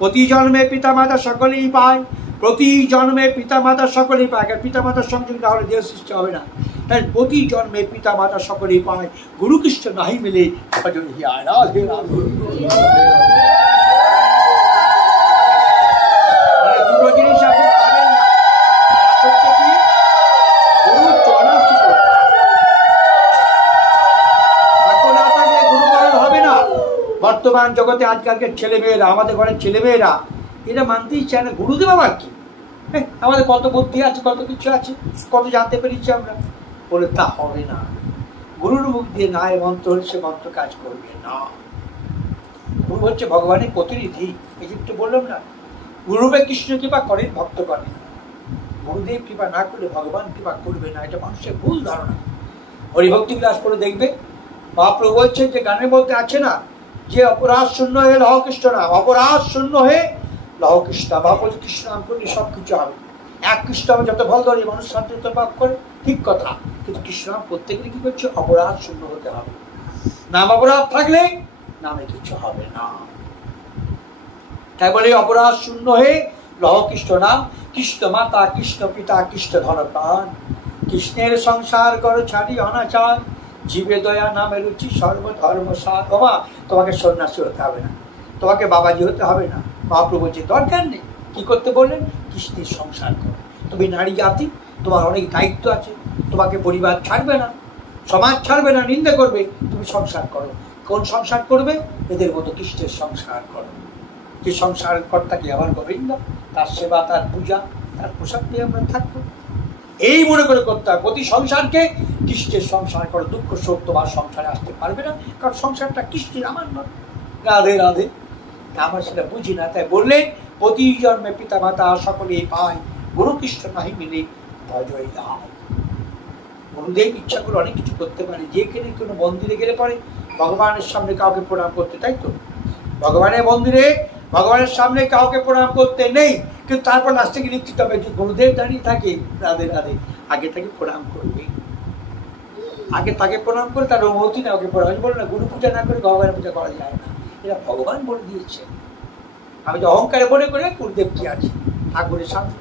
প্রতি জন্মে পিতা মাতা সকলেই পায়, প্রতি জন্মে পিতা মাতা সকলেই পায়। পিতা মাতার সংযোগ না হলে দেহ সৃষ্টি হবে না। তাই প্রতি জন্মে পিতা মাতা সকলেই পায়, গুরু কৃষ্ণ নাহি মিলে ভজন হিয়া। রাধে রাধে। দুটো জিনিস আপনি পাবেন না, হচ্ছে কি গুরু চরণাশ্রিত। ভাগ্য না থাকলে গুরুকরণ হবে না। বর্তমান জগতে আজকালকার ছেলেমেয়েরা, আমাদের ঘরের ছেলেমেয়েরা, এটা মানতেই চায় না গুরুদেব আবার কি। আমাদের কত বুদ্ধি আছে, কত কিছু আছে, কত জানতে পেরেছি আমরা। বলে তা হবে না, গুরুর মুখ দিয়ে না এ মন্ত্র হলে সে মন্ত্র কাজ করবে না। গুরু হচ্ছে ভগবানের প্রতিনিধি। এই যে বললাম না, গুরুবে কৃষ্ণ কৃপা করেন ভক্ত করে, গুরুদেব কৃপা না করলে ভগবান কৃপা করবে না। এটা মানুষের ভুল ধারণা। হরিভক্তি বিলাস করে দেখবে, মহাপ্রভু বলছেন যে গানের মধ্যে আছে না, যে অপরাধ শূন্য হয়ে লহ কৃষ্ণ নাম, অপরাধ শূন্য হয়ে লহ কৃষ্ণ। মহাপ্রভু কৃষ্ণ নাম করলে সব কিছু হবে। এক কৃষ্ণ নামে যত ফল ধরে মানুষ শান্তিতে পাপ করে, ঠিক কথা, কিন্তু কৃষ্ণ নাম করতে গেলে কি করছে, অপরাধ শূন্য হতে হবে। নাম অপরাধ থাকলে নামে কিছু হবে না। তাই বলে অপরাধ শূন্য হয়ে লহ কৃষ্ণ নাম, কৃষ্ণ মাতা কৃষ্ণ পিতা কৃষ্ণ ধনপ্রাণ, কৃষ্ণের সংসার করো ছাড়ি অনাচার, জীবে দয়া নামে রুচি সর্বধর্ম সার। বাবা তোমাকে সন্ন্যাসী হতে হবে না, তোমাকে বাবাজি হতে হবে না। মহাপ্রভু যে দরকার নেই, কি করতে বললেন, কৃষ্ণের সংসার করো। তুমি নারী জাতি, তোমার অনেক দায়িত্ব আছে, তোমাকে পরিবার ছাড়বে না, সমাজ ছাড়বে না, নিন্দা করবে, তুমি সংসার করো। কোন সংসার করবে, এদের মতো কৃষ্ণের সংসার করো। যে সংসার কর্তাকে আমার গোবিন্দ, তার সেবা, তার পূজা, তার প্রসাদ দিয়ে আমরা থাকবো, এই মনে করে করতে হবে। প্রতি সংসারকে কৃষ্ণের সংসার করো। দুঃখ শোক তোমার সংসারে আসতে পারবে না, কারণ সংসারটা কৃষ্ণের, আমার নয়। রাধে রাধে। আমরা সেটা বুঝি না, তাই বললেন প্রতি জন্মে পিতা মাতা সকলেই পায়, গুরু কৃষ্ণ নাহি মিলে ভজই দাও। গুরুদেব ইচ্ছা করে অনেক কিছু করতে পারে। যেখানে কোনো মন্দিরে গেলে পরে ভগবানের সামনে কাউকে প্রণাম করতে, তাই তো, ভগবানের মন্দিরে ভগবানের সামনে কাউকে প্রণাম করতে নেই, কিন্তু তারপর লাস্টে গিয়ে লিখতে হবে যে গুরুদেব দাঁড়িয়ে থাকে, রাধে রাধে, আগে তাকে প্রণাম করবে, আগে তাকে প্রণাম করে তার অনুমতি না ওকে প্রণাম। বলো না গুরু পূজা না করে ভগবানের পূজা করা যায় না, এটা ভগবান বলে দিয়েছে। আমি যে অহংকারে মনে করে গুরুদেব কি আছে ঠাকুরের সামনে,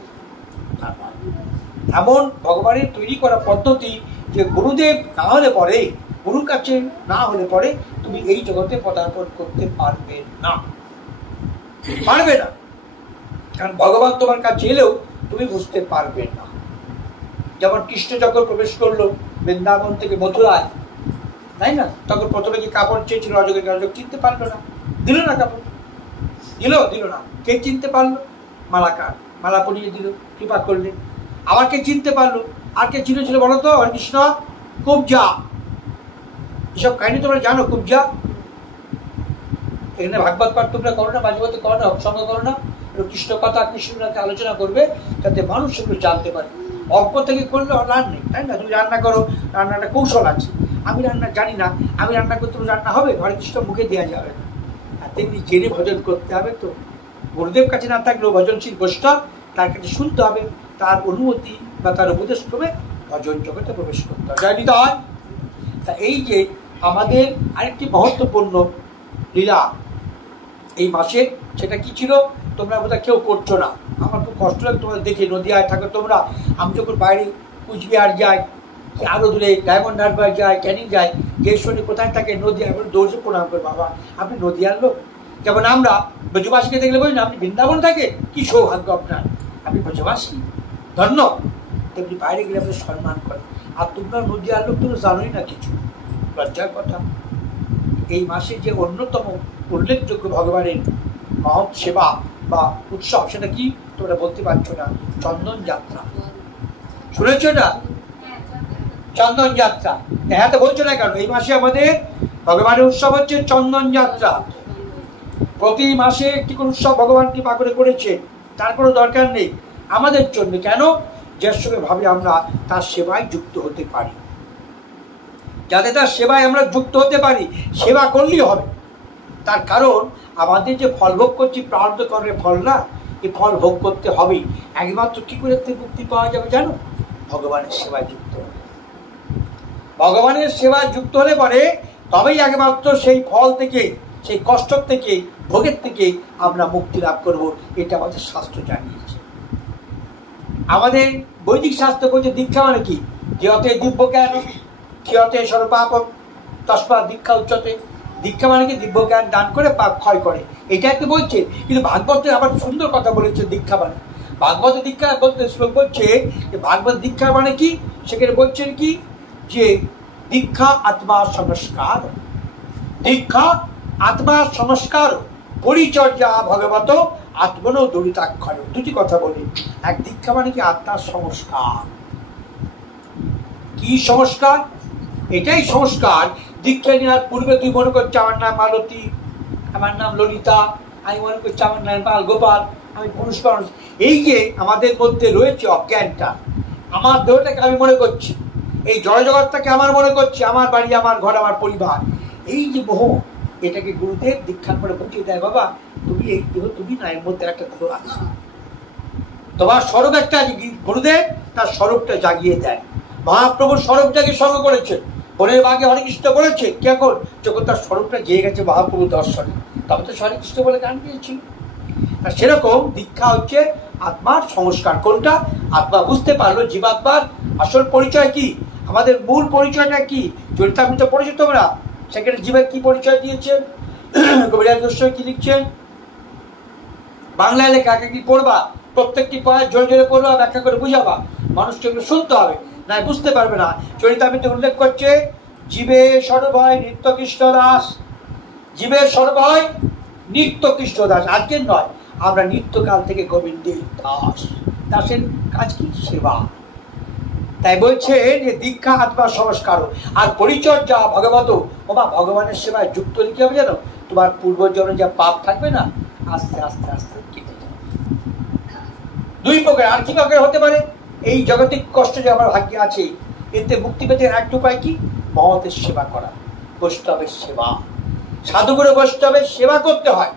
এমন ভগবানের তৈরি করা পদ্ধতি যে গুরুদেব না হলে পরে, গুরুর কাছে না হলে পরে তুমি এই জগতে পদার্পণ করতে পারবে না, পারবে না। কারণ ভগবান তোমার কাছে এলেও তুমি বুঝতে পারবে না। যেমন কৃষ্ণ যখন প্রবেশ করলো বৃন্দাবন থেকে মথুরায়, তাই না, তখন প্রথমে কি কাপড় চেয়েছিল অযোগের, অযোগ চিনতে পারলো না, দিল না কাপড়, দিল না। কে চিনতে পারলো, মালাকার, মালা পরিয়ে দিল, কৃপা করলেন। আবার কে চিনতে পারলো, আর কে চিনেছিল বলো তো, কৃষ্ণ কুবজা। এসব কাহিনী তোমরা জানো, কুবজা। এখানে ভাগবত পাঠ তোমরা করো না, মাঝে মধ্যে করো না, সঙ্গ করো না, কৃষ্ণ কথা কৃষ্ণকে আলোচনা করবে, যাতে মানুষ সেগুলো জানতে পারে। অল্প থেকে করলে রান নেই, তাই না। তুমি রান্না করো, রান্নাটা কৌশল আছে। আমি রান্না জানি না, আমি রান্না করতে রান্না হবে, হরে কৃষ্ণ মুখে দেওয়া যাবে না। আর তেমনি জেনে ভজন করতে হবে। তো গুরুদেব কাছে না থাকলেও ভজনশীল বৈষ্ণব, তার কাছে শুনতে হবে, তার অনুমতি বা তার উপদেশ ক্রমে ভজন জগতে প্রবেশ করতে হবে। জানি তো হয়। তা এই যে আমাদের আরেকটি মহত্বপূর্ণ লীলা এই মাসে, সেটা কি ছিল তোমরা বোধহয় কেউ করছো না। আমার খুব কষ্ট লাগে তোমরা দেখে, নদীয়ায় থাকো তোমরা। আমি যখন বাইরে কুচবিহার যাই, কি আরো দূরে ডায়মন্ড হারবার যাই, ক্যানিং যাই, যে শুনি কোথায় থাকে নদীয়া, দৌড়ে প্রণাম করে, বাবা আপনি নদীয়ার লোক। যেমন আমরা ব্রজবাসীকে দেখলে বলি না, আপনি বৃন্দাবন থাকে, কি সৌভাগ্য আপনার, আপনি ব্রজবাসী, ধন্য। তেমনি বাইরে গেলে আপনি সম্মান করে। আর তোমরা নদীয়ার লোক তোমরা জানোই না কিছু, লজ্জার কথা। এই মাসে যে অন্যতম উল্লেখযোগ্য ভগবানের মহৎ সেবা বা উৎসব, সেটা কি তোমরা বলতে পারছো না, চন্দন যাত্রা। শুনেছ না, চন্দন যাত্রা। হ্যাঁ তো বলছো না কেন? এই মাসে আমাদের ভগবানের উৎসব হচ্ছে চন্দন যাত্রা। প্রতি মাসে একটি কোন উৎসব ভগবান কৃপা করে করেছে, তার কোনো দরকার নেই আমাদের জন্য। কেন? যার সঙ্গে ভাবে আমরা তার সেবায় যুক্ত হতে পারি, যাতে তার সেবায় আমরা যুক্ত হতে পারি। সেবা করলেই হবে, তার কারণ আমাদের যে ফল ভোগ করছি প্রারব্ধ কর্মের ফল না, এই ফল ভোগ করতে হবেই। একমাত্র কি করে মুক্তি পাওয়া যাবে জানো? ভগবানের সেবায় যুক্ত হবে। ভগবানের সেবায় যুক্ত হলে পরে তবেই একমাত্র সেই ফল থেকে, সেই কষ্ট থেকে ভোগের থেকে আমরা মুক্তি লাভ করব, এটা আমাদের শাস্ত্র জানিয়েছে। আমাদের বৈদিক শাস্ত্র বলছে দীক্ষা মানে কি, যেতে দিব্য জ্ঞান ক্ষয়তে সর্বপাপম তস্মাৎ দীক্ষা উচ্যতে। দীক্ষা মানে কি দিব্য জ্ঞান দান করে পাপ ক্ষয় করে, এটা একটু বলছে। কিন্তু ভাগবতে আবার সুন্দর কথা বলেছে দীক্ষা মানে। ভাগবত দীক্ষা বলতে শ্লোক বলছে যে ভাগবত দীক্ষা মানে কি, সেখানে বলছেন কি যে দীক্ষা আত্মা সংস্কার, দীক্ষা আত্মা সংস্কার পরিচর্যা ভগবত আত্মনো দরিতাক্ষয়। দুটি কথা বলি, এক দীক্ষা মানে কি আত্মার সংস্কার। কি সংস্কার? এটাই সংস্কার। দীক্ষা নেওয়ার পূর্বে তুই মনে করছি আমার নাম মালতী, আমার নাম ললিতা, আমি মনে করছি আমার নাম বাল গোপাল, আমি পুরুষ মানুষ। এই যে আমাদের মধ্যে রয়েছে অজ্ঞানটা, আমার দেহটাকে আমি মনে করছি, এই জড় জগৎটাকে আমার মনে করছি, আমার বাড়ি, আমার ঘর, আমার পরিবার, এই যে মোহ, এটাকে গুরুদেব দীক্ষার পরে বুঝিয়ে দেয়, বাবা তুমি এই দেহ তুমি না, এর মধ্যে একটা দেহ আছে, তোমার স্বরূপ একটা আছে। গুরুদেব তার স্বরূপটা জাগিয়ে দেয়। মহাপ্রভুর স্বরূপটাকে সঙ্গ করেছে, বনের বাঘে হরেকৃষ্ণ বলেছে কেমন, যখন তার স্বরূপটা গিয়ে গেছে মহাপ্রভু দর্শনে, তবে তো হরেকৃষ্ণ বলে গান দিয়েছিল। আর সেরকম দীক্ষা হচ্ছে আত্মার সংস্কার। কোনটা? আত্মা বুঝতে পারলো জীবাত্মার আসল পরিচয় কি, আমাদের মূল পরিচয়টা কি। চরিতামৃত পড়েছো তোমরা, সেখানে জীবের কি পরিচয় দিয়েছেন, কবিরাজ গোস্বামী কি লিখছেন, বাংলায় লেখা, কি পড়বা, প্রত্যেকটি পয়েন্ট জোরে জোরে পড়বা, ব্যাখ্যা করে বুঝাবা, মানুষকে এগুলো শুনতে হবে, না বুঝতে পারবে না। চরিতামৃত উল্লেখ করছে জীবে সর্বভয় নিত্য কৃষ্ণ দাস, জীবের সর্বভয় নিত্য কৃষ্ণ দাস। আজকের নয়, আমরা নিত্যকাল থেকে গোবিন্দের দাস। দাসের কাজ কি? সেবা। তাই বলছে যে দীক্ষা আত্মা সংস্কার আর পরিচর্যা ভগবত, ওমা ভগবানের সেবায় যুক্ত লিখে হবে জানো, তোমার পূর্বজন্মে যা পাপ থাকবে না, আস্তে আস্তে আস্তে কেটে যাবে। দুই প্রকার। আর কি প্রকার হতে পারে? এই জগতিক কষ্ট যে আমার ভাগ্যে আছে, এতে মুক্তি পেতে এক উপায় কি? মহতের সেবা করা, বৈষ্ণবের সেবা। সাধুগুরু বৈষ্ণবের সেবা করতে হয়।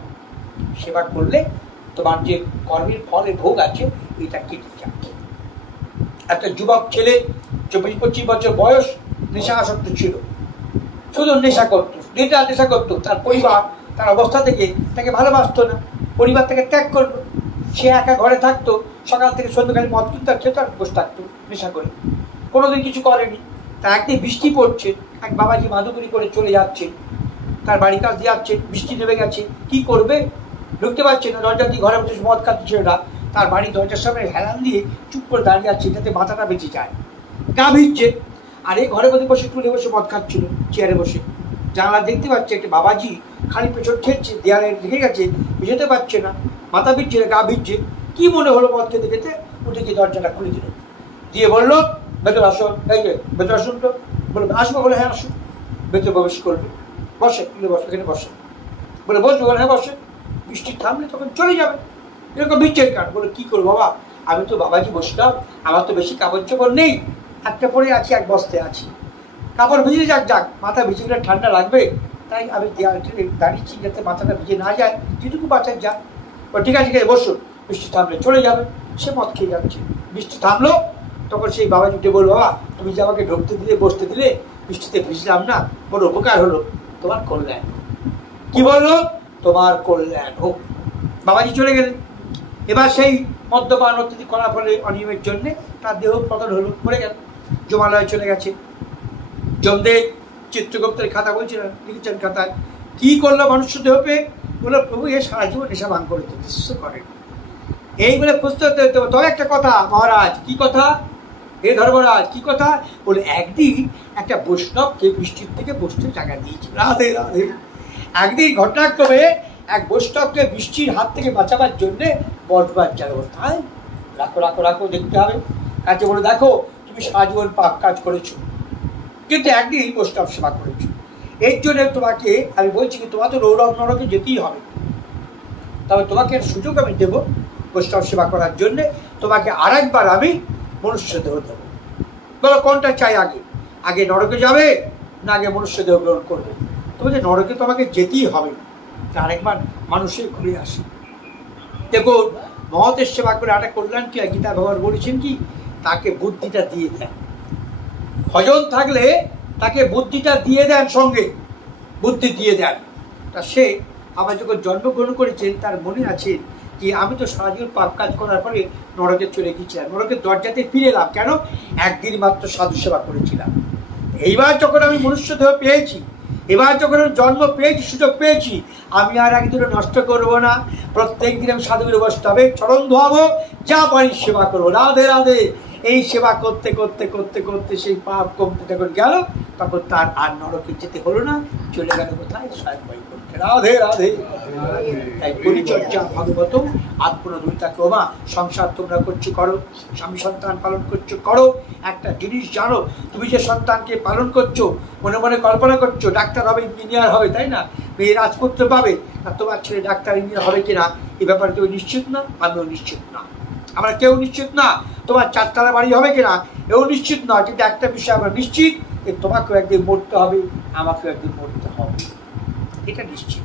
সেবা করলে তোমার যে কর্মের ফলের ভোগ আছে, এটা কেটে যাবে। একটা যুবক ছেলে 24-25 বছর বয়স, নেশা আসক্ত ছিল, শুধু নেশা করতো, নেশা করতো। তার পরিবার তার অবস্থা থেকে তাকে ভালোবাসতো না, পরিবার থেকে ত্যাগ করলো। সে একা ঘরে থাকতো, সকাল থেকে সন্ধ্যাকালে মদ কিনতে খেতে আর বসে থাকতো নেশা করে, কোনোদিন কিছু করেনি। তা একদিন বৃষ্টি পড়ছে, এক বাবাজি মাদুগুরি করে চলে যাচ্ছে, তার বাড়ির কাছ দিয়ে যাচ্ছে, বৃষ্টি নেমে গেছে, কি করবে ঢুকতে পারছে না, দরজা দিয়ে ঘরে বসে মদ খাচ্ছে ছেলেটা। তার বাড়ির দরজার সামনে হেলান দিয়ে চুপ করে দাঁড়িয়ে যাচ্ছে, যাতে মাথাটা বেঁচে যায়, গা ভিজছে। আর এই ঘরের মধ্যে বসে টুলে বসে মদ খাচ্ছিল, চেয়ারে বসে। জানলা দেখতে পাচ্ছে একটা বাবাজি খালি পেছন ঠেকছে, দেয়ালে ঢেকে গেছে, বুঝতে পারছে না, মাথা ভিজছে, গা ভিজছে। কি মনে হলো মদ খেতে খেতে উঠে গিয়ে দরজাটা খুলে দিল, দিয়ে বললো ভেতর আসো। এই যে ভেতর আসুন তো, বলে আসবো, বলে হ্যাঁ আসুন। ভেতরে প্রবেশ করবে, বসে, বসে এখানে বসে, বলে বসবো, বলে হ্যাঁ বসে। বৃষ্টি থামলে তখন চলে যাবে। এরকম ভিজছেন কারণ, বলে কি করবো বাবা, আমি তো বাবাজি বসলাম, আমার তো বেশি কাপড় চোপড় নেই, একটা পরে আছি, এক বস্তায় আছি, কাপড় ভিজে যাক যাক, মাথা ভিজে গেলে ঠান্ডা লাগবে, তাই আমি দাঁড়িয়েছি যাতে মাথাটা ভিজে না যায়, যেটুকু বাঁচার যাক। ও ঠিক আছে, বসুন, বৃষ্টি থামলে চলে যাবে। সে মদ খেয়ে যাচ্ছে, বৃষ্টি থামলো, তখন সেই বাবাজি উঠে বলল, বাবা তুমি যে আমাকে ঢুকতে দিলে, বসতে দিলে, বৃষ্টিতে ভিজলাম না, বড় উপকার হলো, তোমার কল্যাণ। কি বললো? তোমার কল্যাণ হোক। বাবাজি চলে গেলেন। এবার সেই মদ্যপান অত্যধিক করার ফলে অনিয়মের জন্যে তার দেহ পতন হলো, পড়ে গেল, জমালয়ে চলে গেছে। জমদেব চিত্রগুপ্তের খাতা বলছিলেন, লিখেছেন খাতায়, কি করলো মানুষ দেহ পেয়ে? বললো প্রভু এ সারা জীবন নেশা ভাঙ করে তো কিছু করেন। এই বলে খুঁজতে হতে হতো। তবে একটা কথা মহারাজ, কি কথা? হে ধর্মরাজ, কি কথা? বলে একদিন একটা বৈষ্ণবকে বৃষ্টির থেকে বসতে জায়গা দিয়েছে। রাধে রাধে। একদিন ঘটনাক্রমে এক বৈষ্ণবকে বৃষ্টির হাত থেকে বাঁচাবার জন্যে বসবার জায়গা, তাই রাখো রাখো রাখো, দেখতে হবে। কাছে বলে দেখো তুমি সারা জীবন পাপ কাজ করেছো, কিন্তু একদিন বৈষ্ণব সেবা করেছো, এর জন্য তোমাকে আমি বলছি কি তোমার তো রৌরব নরকে যেতেই হবে, তবে তোমাকে সুযোগ আমি দেবো বৈষ্ণব সেবা করার জন্যে, তোমাকে আর একবার আমি মনুষ্য দেহ দেবো। বলো কোনটা চাই আগে? আগে নরকে যাবে না আগে মনুষ্য দেহ গ্রহণ করবে? তোমাকে নরকে তোমাকে যেতেই হবে, আরেকবার মানুষের ঘুরে আসে। দেখুন মহতের সেবা করে একটা কল্যাণ কি গীতা ভগবান বলেছেন কি, তাকে বুদ্ধিটা দিয়ে দেন। ভজন থাকলে তাকে বুদ্ধিটা দিয়ে দেন, সঙ্গে বুদ্ধি দিয়ে দেন, তা সে আবার যখন জন্মগ্রহণ করেছেন তার মনে আছে যে আমি তো সারা জীবন পাপ কাজ করার পরে নরকে চলে গিয়েছিলাম, নরকের দরজাতে ফিরে এলাম কেন? একদিন মাত্র সাধু সেবা করেছিলাম। এইবার যখন আমি মনুষ্য দেহ পেয়েছি, এবার যখন আমি জন্ম পেয়েছি, সুযোগ পেয়েছি, আমি আর একদিনও নষ্ট করবো না। প্রত্যেক দিন আমি সাধুগুরু বসতে হবে, চরণ ধোয়াবো, যা পারি সেবা করবো। রাধে রাধে। এই সেবা করতে করতে করতে করতে সেই পাপ কমতে যখন গেল, তখন তার আর নরকে যেতে হলো না, চলে গেল কোথায়? স্বয়ং বৈকুণ্ঠে। রাধে রাধে। তাই পরিচর্যা ভাগবত আত্মনদুরিতা ক্রমা। সংসার তোমরা করছো করো, স্বামী সন্তান পালন করছো করো। একটা জিনিস জানো, তুমি যে সন্তানকে পালন করছো, মনে মনে কল্পনা করছো ডাক্তার হবে, ইঞ্জিনিয়ার হবে, তাই না? মেয়ে রাজপুত্র পাবে, আর তোমার ছেলে ডাক্তার ইঞ্জিনিয়ার হবে কিনা এ ব্যাপারে তুমি নিশ্চিত না, আমিও নিশ্চিত না, আমরা কেউ নিশ্চিত না। তোমার 4 তলা বাড়ি হবে কিনা এও নিশ্চিত না, কিন্তু একটা বিষয় আমরা নিশ্চিত, যে তোমাকেও একদিন মরতে হবে, আমাকেও একদিন মরতে হবে, এটা নিশ্চিত।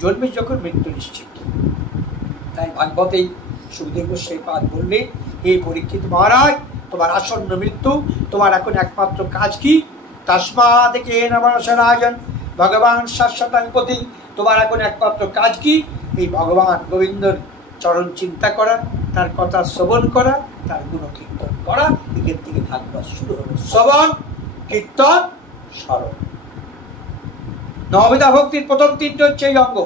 জন্মে যখন মৃত্যু নিশ্চিত। তাই ভাগবতেই সুখদেব গোস্বামী পাদ বললে, হে পরীক্ষিত মহারাজ, তোমার আসন্ন মৃত্যু, তোমার এখন একমাত্র কাজ কি? তস্মাৎ কেন মনসা রাজন ভগবান শাশ্বতাধিপতি। তোমার এখন একমাত্র কাজ কি? এই ভগবান গোবিন্দর চরণ চিন্তা করা, তার কথা শ্রবণ করা, তার গুণ কীর্তন করা। এখান থেকে ভাগবত শুরু হলো। শ্রবণ, কীর্তন, স্মরণ। নববিধা ভক্তির প্রথম 3টি হচ্ছে এই অঙ্গ।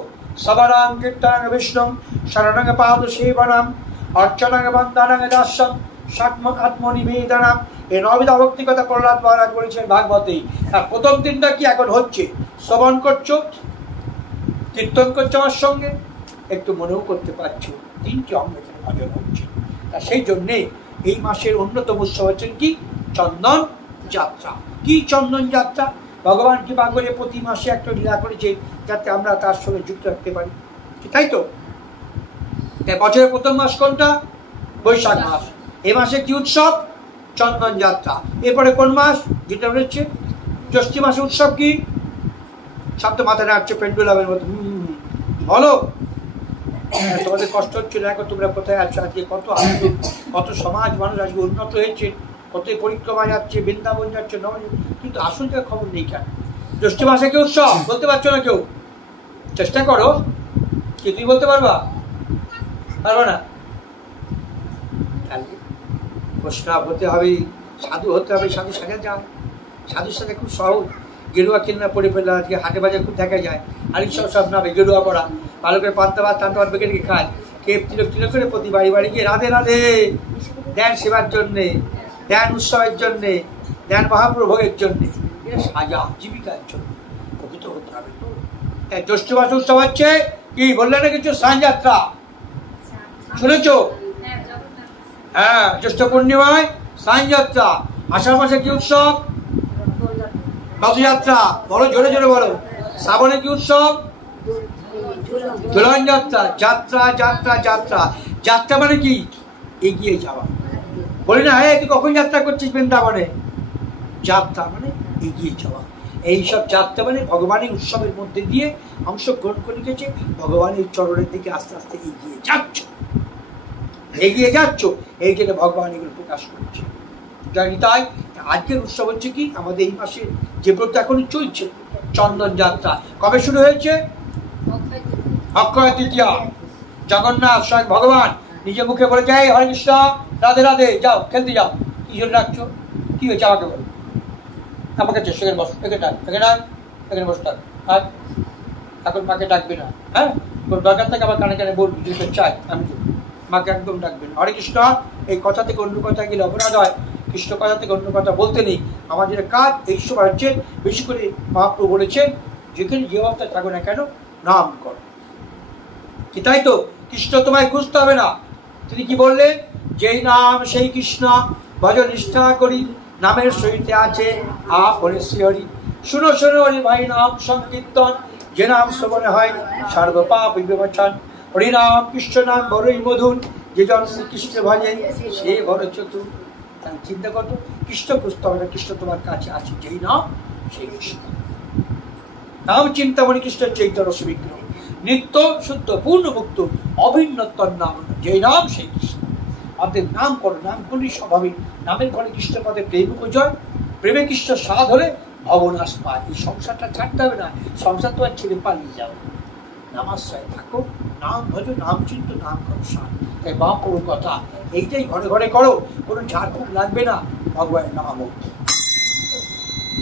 শ্রবণং কীর্তনং বিষ্ণু শরণং পাদ সেবনম অর্চনং বন্দনং দাস্যম আত্মনিবেদনম। এই নববিধা ভক্তি কথা প্রহ্লাদ মহারাজ বলেছেন ভাগবতেই। আর প্রথম 3টা কি এখন হচ্ছে? শ্রবণ করছো, কীর্তন করছো, আমার সঙ্গে একটু মনেও করতে পারছো, 3টি অঙ্গ এখানে ভজন হচ্ছে। তা সেই জন্যে এই মাসের অন্যতম উৎসব হচ্ছেন কি? চন্দন যাত্রা। কি চন্দন যাত্রা? ভগবান কৃপা করে প্রতি মাসে একটা লীলা করেছে, যাতে আমরা তার সঙ্গে যুক্ত রাখতে পারি, তাই তো? বছরের প্রথম মাস কোনটা? বৈশাখ মাস। এই মাসে কি উৎসব? চন্দন যাত্রা। এরপরে কোন মাস? যেটা হচ্ছে জ্যৈষ্ঠী মাসে উৎসব কি? সব তো মাথায় রাখছে পেন্ডুলামের মতো। বলো, তোমাদের কষ্ট হচ্ছে, দেখো তোমরা কোথায় আছো আজকে, কত আনন্দ, কত সমাজ মানুষ আজকে উন্নত হয়েছে, কত পরিক্রমা যাচ্ছে, বৃন্দাবন যাচ্ছে, কিন্তু আসল যা খবর নেই কেন? জ্যৈষ্ঠ মাসে কি উৎসব? বলতে পারছো না কেউ? চেষ্টা করো, কি তুমি বলতে পারবা? পারবো না? বৈষ্ণব হতে হবে, সাধু হতে হবে, সাধু সাজা যায়। সাধুর সাথে খুব সহজ, গেরুয়া কিনা পরে ফেললে আজকে হাটে বাজারে খুব দেখা যায়। আর সব নামে গেরুয়া পড়া, ভালো করে পান্তা ভাত বেঁকে রেখে খায়, খেয়ে তিলক তিলক করে প্রতি বাড়ি বাড়ি গিয়ে রাধে রাধে দেন সেবার জন্যে, দেন উৎসবের জন্যে, দেন মহাপ্রভোগের জন্যে। এটা সাজা, জীবিকার জন্য প্রকৃত হতে হবে। তো জ্যৈষ্ঠ মাসে উৎসব হচ্ছে কি বললে না কিছু? স্নান যাত্রা শুনেছ? হ্যাঁ, জ্যৈষ্ঠ পূর্ণিমায় স্নান যাত্রা। আষাঢ় মাসে কি উৎসব? রথযাত্রা। বলো জোরে জোরে বলো। শ্রাবণে কি উৎসব? ঝুলন যাত্রা। যাত্রা যাত্রা যাত্রা। যাত্রা মানে কি? এগিয়ে যাওয়া। বলি না, হ্যাঁ তুই কখন যাত্রা করছিস বৃন্দাবনে? যাত্রা মানে এগিয়ে যাওয়া। এইসব যাত্রা মানে ভগবানের উৎসবের মধ্যে দিয়ে অংশগ্রহণ করে গেছে, ভগবানের চরণের দিকে আস্তে আস্তে এগিয়ে যাচ্ছ, এগিয়ে যাচ্ছ, এই জন্য ভগবান এগুলো প্রকাশ করছে। জানি তাই আজকের উৎসব হচ্ছে কি? আমাদের এই মাসে যে ব্রত এখনই চলছে, চন্দন যাত্রা। কবে শুরু হয়েছে? অক্ষয় তৃতীয়া। জগন্নাথ স্বয়ং ভগবান নিজে মুখে বলে যায়, হরে কৃষ্ণ, রাধে রাধে, যাও খেলতে যাও। কি জন্য ডাকছো? কি হয়েছে আমাকে বলো। আমাকে সেখানে বস, এখানে বসে থাক। আর এখন মাকে ডাকবে না। হ্যাঁ, দরকার থাকে আবার কানে কানে বলবি, যদি চাই আমি মাকে একদম ডাকবে না। হরে কৃষ্ণ, এই কথা থেকে অন্য কথা গেলে অপরাধ হয়। কৃষ্ণ কথা থেকে অন্য কথা বলতে নেই। আমাদের কাজ এই সময় হচ্ছে, বেশি করে মহাপ্রভু বলেছেন, যেখানে যে অবস্থায় থাকো না কেন নাম করো। কি তাই তো? কৃষ্ণ তোমায় খুঁজতে হবে না। তিনি কি বললেন? যেই নাম সেই কৃষ্ণ, ভজন নিষ্ঠা করি, নামের সহিতে আছে আপনে শ্রীহরি। শুনো শুনো হরি ভাই নাম সংকীর্তন, যে নাম শ্রবণে হয় সর্বপাপ বিমোচন। হরিনাম কৃষ্ণ নাম বড়ই মধুর, যে জন শ্রীকৃষ্ণ ভজে সে বড় চতুর। তাহলে চিন্তা করতো, কৃষ্ণ খুঁজতে হবে না, কৃষ্ণ তোমার কাছে আছে। যেই নাম সেই কৃষ্ণ। নাম চিন্তামণি কৃষ্ণ চৈতন্য সুবিগ্রহ, নিত্য শুদ্ধ পূর্ণ মুক্ত অভিন্নতর নাম, যেই নাম সেই কৃষ্ণ। আমাদের নাম করো, নাম করলেই স্বাভাবিক। নামের ফলে কৃষ্ণ পদে প্রেম জয়, প্রেমে কৃষ্ণ স্বাদ হলে ভবনাশ পায়। এই সংসারটা ছাড়তে হবে না, সংসার তোমার ছেড়ে পালিয়ে যাবে। নামাশ্রয় থাকো, নাম ভজো, নাম চিন্ত, নাম করো সার। তাই মহাপ্রভুর কথা এইটাই ঘরে ঘরে করো, কোনো ঝাড়ফুঁক লাগবে না, ভগবানের নাম।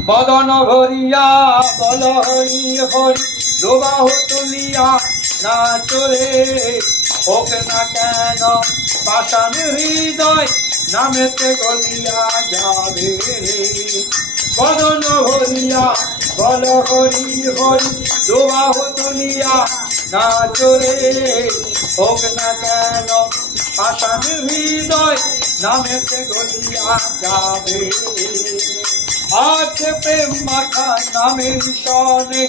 বদন ভরিয়া বল হরি হরি, দুবাহু তুলিয়া নাচো রে, হোক না কেন পাষাণ হৃদয়, নামেতে গলিয়া যাবে রে। বদন ভরিয়া বল হরি হরি, দুবাহু তুলিয়া নাচো রে, হোক না কেন পাষাণ হৃদয়, নামেতে গলিয়া যাবে। আছে প্রেম মাখা নামের সনে,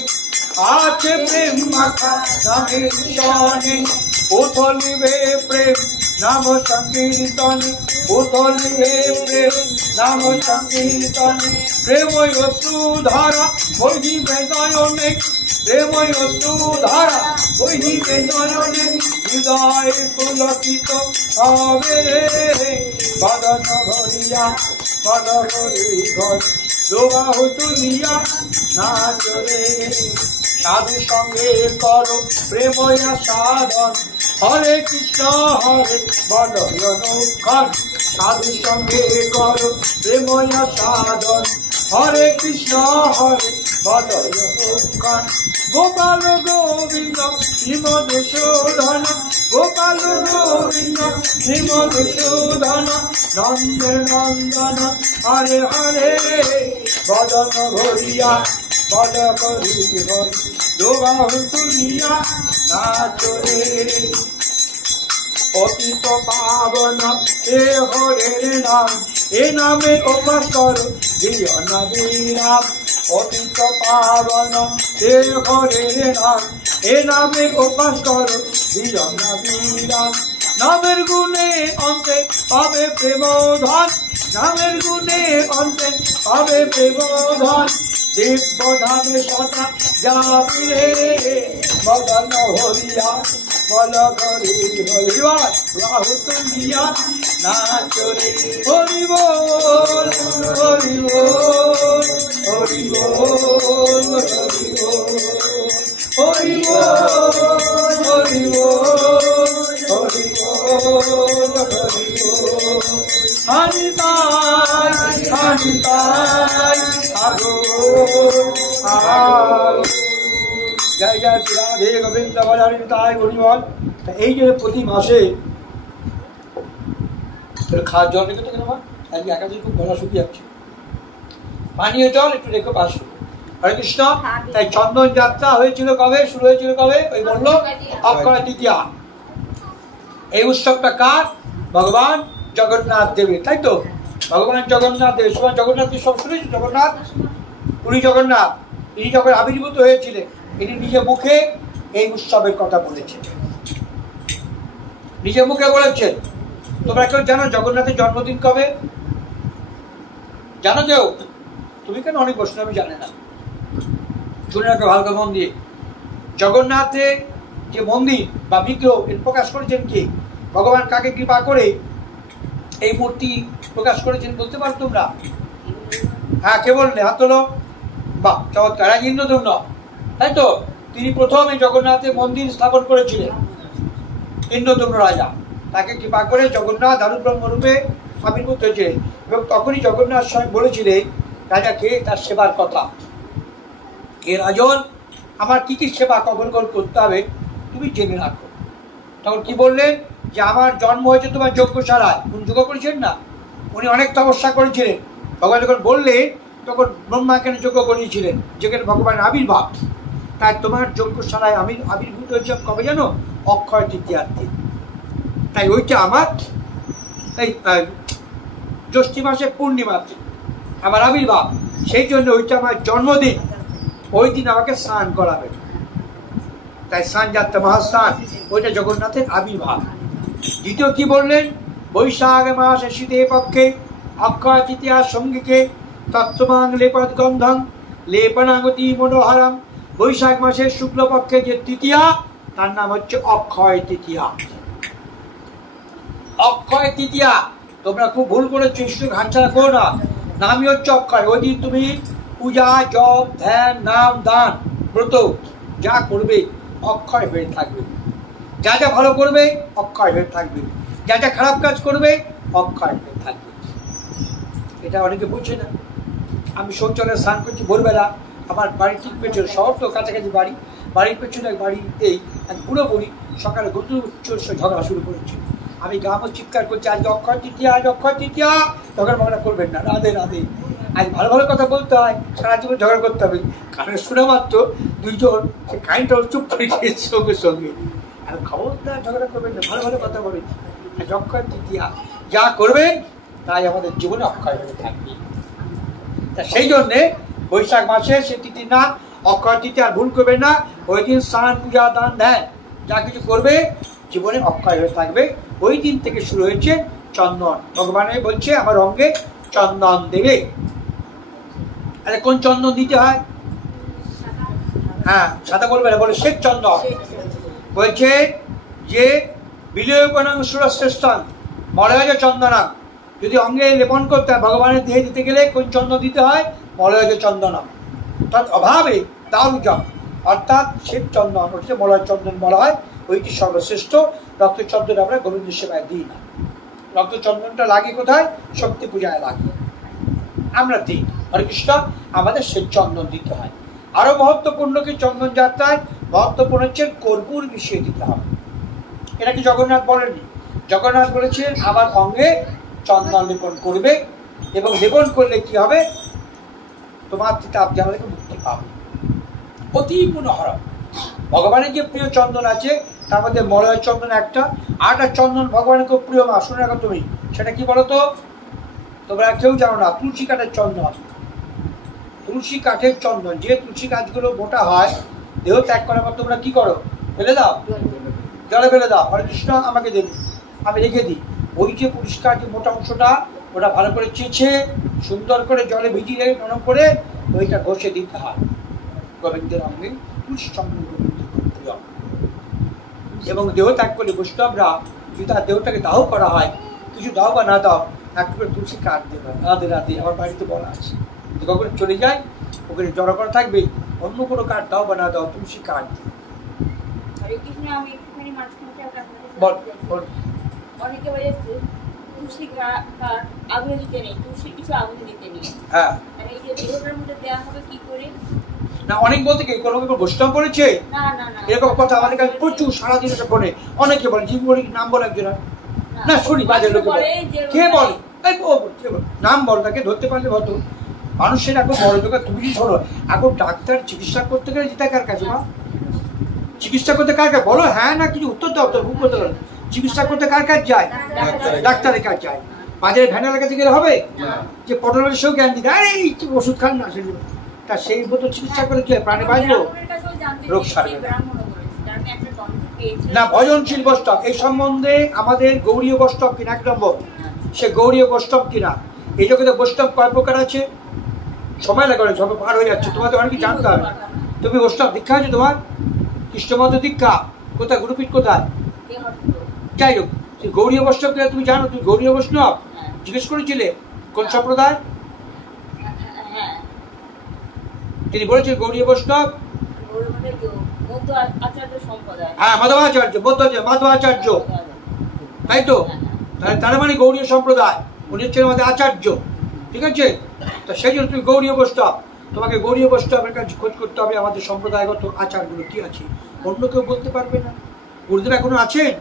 আছে প্রেম মাখা নামের সনে, উথলিবে প্রেম নাম সংকীর্তনে, উথলিবে প্রেম নাম সংকীর্তনে। প্রেমই অশ্রুধারা বহিবে নয়নে, প্রেমই অশ্রুধারা বহিবে নয়নে, হৃদয় পুলকিত হবে রে। বদন ভরিয়া বল হরি হরি, দুবাহু তুলিয়া নাচো রে। সাধু সঙ্গে করো প্রেময়া সাধন, হরে কৃষ্ণ হরে বল অনুক্ষণ। সাধু সঙ্গে করো প্রেময়া সাধন, হরে কৃষ্ণ হরে বল অনুক্ষণ। গোপাল গোবিন্দ শ্রীমধুসূদন, গোপাল গোবিন্দ শ্রীমধুসূদন, নন্দের নন্দন হরে হরে। বদন ভরিয়া বল হরি হরি, দুবাহু তুলিয়া নাচো রে। পতিত পাবন এ হরের নাম, এ নামে উপাস করো দিও না বিরাম। পতিত পাবন এ হরের নাম, এ নামে উপাস করো দিও না বিরাম। নামের গুণে অন্তে পাবে প্রেম ধন, নামের গুণে অন্তে পাবে প্রেম ধন। দিব্য ধামে সদা যাবি রে। বদন হরিয়া বল হরি হরি, বাহু তুলিয়া নাচো রে। হরি বল হরি বল হরি বল হরি বল, হরি বল হরি বল হরি বল হরি বল। হানি তাই হানি তাই আগো আগো। জয় জয় শ্রী রাধে গোবিন্দ বল তাই হরি বল। এই যে প্রতি মাসে খাওয়ার জল রেখে থাকে না, আজকে একাধিক খুব গলা শুকিয়ে যাচ্ছে, পানীয় জল একটু রেখে পাশে। হরে কৃষ্ণ। তাই চন্দন যাত্রা হয়েছিল কবে, শুরু হয়েছিল কবে? ওই বললো অক্ষয় তৃতীয়া। এই উৎসবটা কার? ভগবান জগন্নাথ দেবের, তাই তো? ভগবান জগন্নাথ দেব, সুতরাং জগন্নাথের সব শুনেছি। জগন্নাথ, পুরী জগন্নাথ, তিনি যখন আবির্ভূত হয়েছিলেন, তিনি নিজে মুখে এই উৎসবের কথা বলেছেন, নিজে মুখে বলেছেন। তোমরা কেউ জানো জগন্নাথের জন্মদিন কবে? জানো কেউ? তুমি কেন, অনেক বৈষ্ণবী জানে না। শুনে রাখো ভালো মন দিয়ে। জগন্নাথের যে মন্দির বা বিগ্রহ, এর প্রকাশ করেছেন কে? ভগবান কাকে কৃপা করে এই মূর্তি প্রকাশ করেছেন বলতে পারো তোমরা? হ্যাঁ, কে বললে? হাত তোলো। বাহ, চমৎকার। ইন্দ্রদম্ন, তাই তো? তিনি প্রথম এই জগন্নাথের মন্দির স্থাপন করেছিলেন, ইন্দ্রদম্ন রাজা। তাকে কৃপা করে জগন্নাথ দারুব্রহ্ম রূপে আবির্ভূত হয়েছিলেন, এবং তখনই জগন্নাথ স্বয়ং বলেছিলেন রাজাকে তার সেবার কথা। হে রাজন, আমার কি কি সেবা কখন করতে হবে তুমি জেনে রাখো। তখন কি বললেন? যে আমার জন্ম হয়েছে তোমার যজ্ঞশালায়। উনি যজ্ঞ করেছেন না, উনি অনেক তপস্যা করেছিলেন। ভগবান যখন বললেন তখন ব্রহ্মা কেন যজ্ঞ করিয়েছিলেন, যেখানে ভগবানের আবির্ভাব। তাই তোমার যজ্ঞশালায় আমি আবির্ভূত হয়েছে কবে জানো? অক্ষয় তৃতীয়ার দিন। তাই ওইটা আমার এই জ্যৈষ্ঠী মাসের পূর্ণিমাতে আমার আবির্ভাব, সেই জন্য ওইটা আমার জন্মদিন। ওই দিন আমাকে স্নান করাবে, তাই স্নান যাত্রা মহাস্নান, ওইটা জগন্নাথের আবির্ভাব। দ্বিতীয় কি বললেন? বৈশাখ মাসে শীতে পক্ষে অক্ষয় তৃতীয়া সঙ্গীকে তত্ত্বমাং লেপদ গন্ধং লেপনাগতি মনোহারাম। বৈশাখ মাসের শুক্লপক্ষে যে তৃতীয়া, তার নাম হচ্ছে অক্ষয় তৃতীয়া। অক্ষয় তৃতীয়া তোমরা খুব ভুল করেছো, ইষ্ট ঘানছাড়া করো না। নামই হচ্ছে অক্ষয়। ওই দিন তুমি পূজা, জপ, ধ্যান, নাম, দান, ব্রত যা করবে অক্ষয় হয়ে থাকবে। যা যা ভালো করবে অক্ষয় হয়ে থাকবে, যা যা খারাপ কাজ করবে অক্ষয় হয়ে থাকবে। এটা অনেকে বুঝছে না। আমি শৌচালয়ে স্নান করছি ভোরবেলা, আমার বাড়ির ঠিক পেছনে, শহর তো কাছাকাছি বাড়ি, বাড়ির পেছনে এক বাড়িতেই এক বুড়ো বুড়ি সকালে গুরুচোর ঝগড়া শুরু করেছে। আমি গামও চিৎকার করছি, আজকে অক্ষয় তৃতীয়া, আজ অক্ষয় তৃতীয়া, ঝগড়া মগড়া করবেন না, রাধে রাধে। আজ ভালো ভালো কথা বলতে হয়, সারা জীবন ঝগড়া করতে হবে। কারণ শোনা মাত্র দুইজন সে কাহিনটা চুপ করে গিয়েছে সঙ্গে সঙ্গে। আর খবরদার ঝগড়া করবেন না, ভালো ভালো কথা বলবেন। আজ অক্ষয় তৃতীয়া, যা করবেন তাই আমাদের জীবনে অক্ষয় হয়ে থাকবে। তা সেই জন্যে বৈশাখ মাসে সে তিথি না, অক্ষয় তৃতীয়া আর ভুল করবে না। ওই দিন স্নান পূজা দান ধ্যান যা কিছু করবে জীবনে অক্ষয় হয়ে থাকবে। ওই দিন থেকে শুরু হয়েছে চন্দন। ভগবানে বলছে আমার অঙ্গে চন্দন দেবে। আরে কোন চন্দন দিতে হয়? হ্যাঁ, সাদা বলবে না, বলে শ্বেত চন্দন। বলছে যে বিলয়পনাং সুরশ্রেষ্ঠান মলয়জ চন্দনা, যদি অঙ্গে লেপন করতে হয়, ভগবানের দেহে দিতে গেলে কোন চন্দন দিতে হয়? মলয়জ চন্দনম। তার অভাবে দারুজম, অর্থাৎ শ্বেত চন্দন, ওটাকে মলয় চন্দন বলা হয়। ওইটি সর্বশ্রেষ্ঠ। রক্তচন্দন আমরা গোবিন্দের সেবায় দিই না। রক্তচন্দনটা লাগে কোথায়? শক্তি পূজায় লাগে, আমরা দিই। হরে কৃষ্ণ, আমাদের শ্বেত চন্দন দিতে হয়। আরো মহত্বপূর্ণ কি চন্দন যাত্রায়? মহত্বপূর্ণ হচ্ছে কর্পূর মিশিয়ে দিতে হবে। এটা কি জগন্নাথ বলেননি? জগন্নাথ বলেছেন আমার অঙ্গে চন্দন লেপন করবে, এবং লেপন করলে কি হবে? তোমার তাপ জ্বালা থেকে মুক্তি পাবে। অতি মনোহর ভগবানের যে প্রিয় চন্দন আছে তার মধ্যে মলয় চন্দন একটা, আর একটা চন্দন ভগবানের খুব প্রিয়, মা শুনে রাখো তুমি, সেটা কি বলো তো? তোমরা কেউ জানো না। তুলসী কাঠের চন্দন। তুলসী কাঠের চন্দন, যে তুলসী গাছগুলো মোটা হয়, দেহ ত্যাগ করার পর তোমরা কি করো? ফেলে দাও, জলে ফেলে দাও। হরে কৃষ্ণ, আমাকে দেবে, আমি রেখে দিই। ওই যে পরিষ্কার যে মোটা অংশটা, ওটা ভালো করে চেঁচে সুন্দর করে জলে ভিজিয়ে নরম করে ওইটা ঘষে দিতে হয় গোবিন্দের অঙ্গে। তুলসী চন্দন গোবিন্দের খুব প্রিয়। এবং দেহ ত্যাগ করলে বৈষ্ণবরা যদি তার দেহটাকে দাহ করা হয়, কিছু দাও বা না দাও, একেবারে তুলসী কাঠ দেবে। রাধে রাধে, আমার বাড়িতে বলা আছে, কখন চলে যায় ওখানে জড়ো করা থাকবে, অন্য কোনো কাঠ দাও বা না দাও, তুলসী কাঠ দেবে। অনেকে বলে তুলসী কাঠ আগুনে দিতে নেই, তুলসী কিছু আগুনে দিতে নেই। হ্যাঁ, এই যে দেহটার মধ্যে দেওয়া হবে কি করে? না, অনেক বলতে কি কোনো বৈষ্ণব বলেছে এরকম কথা আমাদের কাছে প্রচুর সারাদিন ফোনে অনেকে বলে। জীবনী নাম বলে একজন না শুনি, বাজে লোকে বলে। কে বলে? নাম বল, তাকে ধরতে পারলে হতো। মানুষের এখন বড় লোক, তুমি কি শোনো, এখন ডাক্তার চিকিৎসা করতে গেলে যেটা কার কাছে? মা, চিকিৎসা করতে কার কাছে বলো? হ্যাঁ না, কিছু উত্তর দাও তো, ভুল করতে পারো। চিকিৎসা করতে কার কাছে যায়? ডাক্তারের কাছে যায়। বাজারে ভ্যানের কাছে গেলে হবে যে পটলের সেও জ্ঞান দিতে, আরে এই ওষুধ খান না, সেগুলো তা সেই মতো চিকিৎসা করে কি প্রাণে বাঁচবো? রোগ সারবে না। ভজনশীল বৈষ্ণব এই সম্বন্ধে আমাদের গৌরীয় বৈষ্ণব কিনা, এক নম্বর সে গৌরীয় বৈষ্ণব কিনা। এই জগতে বৈষ্ণব কয় প্রকার আছে? সময় লাগে, সব পার হয়ে যাচ্ছে, তোমাদের অনেক কিছু জানতে হবে। তুমি বৈষ্ণব দীক্ষা আছে তোমার? খ্রিস্টমত দীক্ষা কোথায়? গুরুপীঠ কোথায়? যাই হোক, গৌরীয় বৈষ্ণব কিনা তুমি জানো? তুমি গৌরীয় বৈষ্ণব জিজ্ঞেস করেছিলে কোন সম্প্রদায়? তিনি বলেছেন গৌরীয় বৈষ্ণব, হ্যাঁ মাধবাচার্য, মাধবাচার্য, তাই তো? তার মানে গৌরীয় সম্প্রদায়, উনি হচ্ছেন আমাদের আচার্য, ঠিক আছে? তো সেই জন্য তুমি গৌরীয় বৈষ্ণব, তোমাকে গৌরীয় বৈষ্ণবের কাছে খোঁজ করতে হবে আমাদের সম্প্রদায়গত আচারগুলো কি আছে। অন্য কেউ বলতে পারবে না। গুরুদেব এখনো আছেন?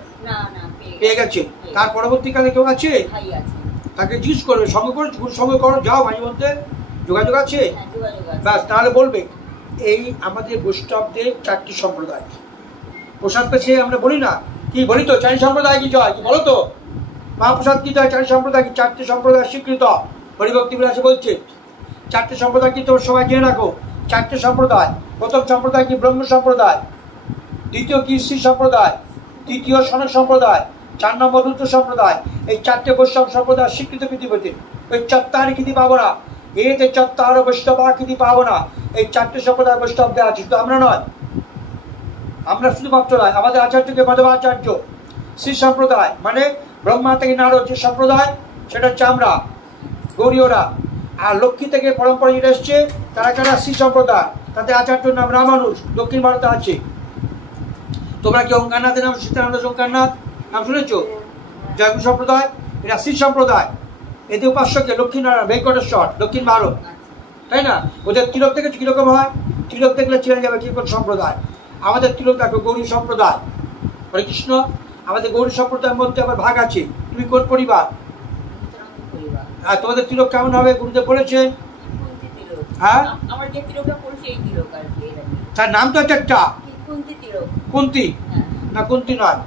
পেয়ে গেছে। তার পরবর্তীকালে কেউ আছে? তাকে জিজ্ঞেস করবে, সঙ্গে করে গুরু সঙ্গে করো, যাও, মাঝে মধ্যে যোগাযোগ আছে, ব্যাস, তাহলে বলবে। এই আমাদের বৈষ্ণবদের চারটি সম্প্রদায়। প্রসাদ পেছে আমরা বলি না, কি বলি তো? চারি সম্প্রদায় কি জয়, কি বলো তো? মহাপ্রসাদ কি জয়? চারি সম্প্রদায় কি? চারটি সম্প্রদায় স্বীকৃত। হরিভক্তি বিলাসে বলছে চারটি সম্প্রদায় কি তোর সবাই জেনে রাখো। চারটি সম্প্রদায়। প্রথম সম্প্রদায় কি? ব্রহ্ম সম্প্রদায়। দ্বিতীয় কি? শ্রী সম্প্রদায়। তৃতীয় সনক সম্প্রদায়। 4 নম্বর রুদ্র সম্প্রদায়। এই চারটে বৈষ্ণব সম্প্রদায় স্বীকৃত পৃথিবীতে। ওই চত্তারি খিদি পাবো না, এতে চত্তার বৈষ্ণব খিদি পাবো না। এই চারটে সম্প্রদায় বৈষ্ণবদের আছে, শুধু আমরা নয়, আমরা শুধুমাত্র নয়, আমাদের আচার্যকে মাধবাচার্য। শ্রী সম্প্রদায় মানে ব্রহ্মা থেকে নারদ যে সম্প্রদায়, সেটা হচ্ছে আমরা গৌরীয়রা। আর লক্ষ্মী থেকে পরম্পরা যেটা এসছে তারা কারা? শ্রী সম্প্রদায়। তাদের আচার্যর নাম রামানুজ, দক্ষিণ ভারতে আছে। তোমরা কি ওঙ্কারনাথের নাম সীতানন্দ ওঙ্কারনাথ নাম শুনেছ? জয়গুরু সম্প্রদায়, এটা শ্রী সম্প্রদায়। এতে উপাস্যকে লক্ষ্মীনারায়ণ, ভেঙ্কটেশ্বর, দক্ষিণ ভারত, তাই না? ওদের তিলক দেখেছো কিরকম হয়? তিলক দেখলে চিনে যাবে কি কোন সম্প্রদায়। আমাদের তিলক দেখো গৌরী সম্প্রদায়। হরে কৃষ্ণ। আমাদের গৌরী সম্প্রদায়ের মধ্যে আবার ভাগ আছে। তুমি কোন পরিবার? আর তোমাদের তিলক কেমন হবে গুরুদেব বলেছে? হ্যাঁ, তার নাম তো একটা কুন্তি না, কুন্তি নয়।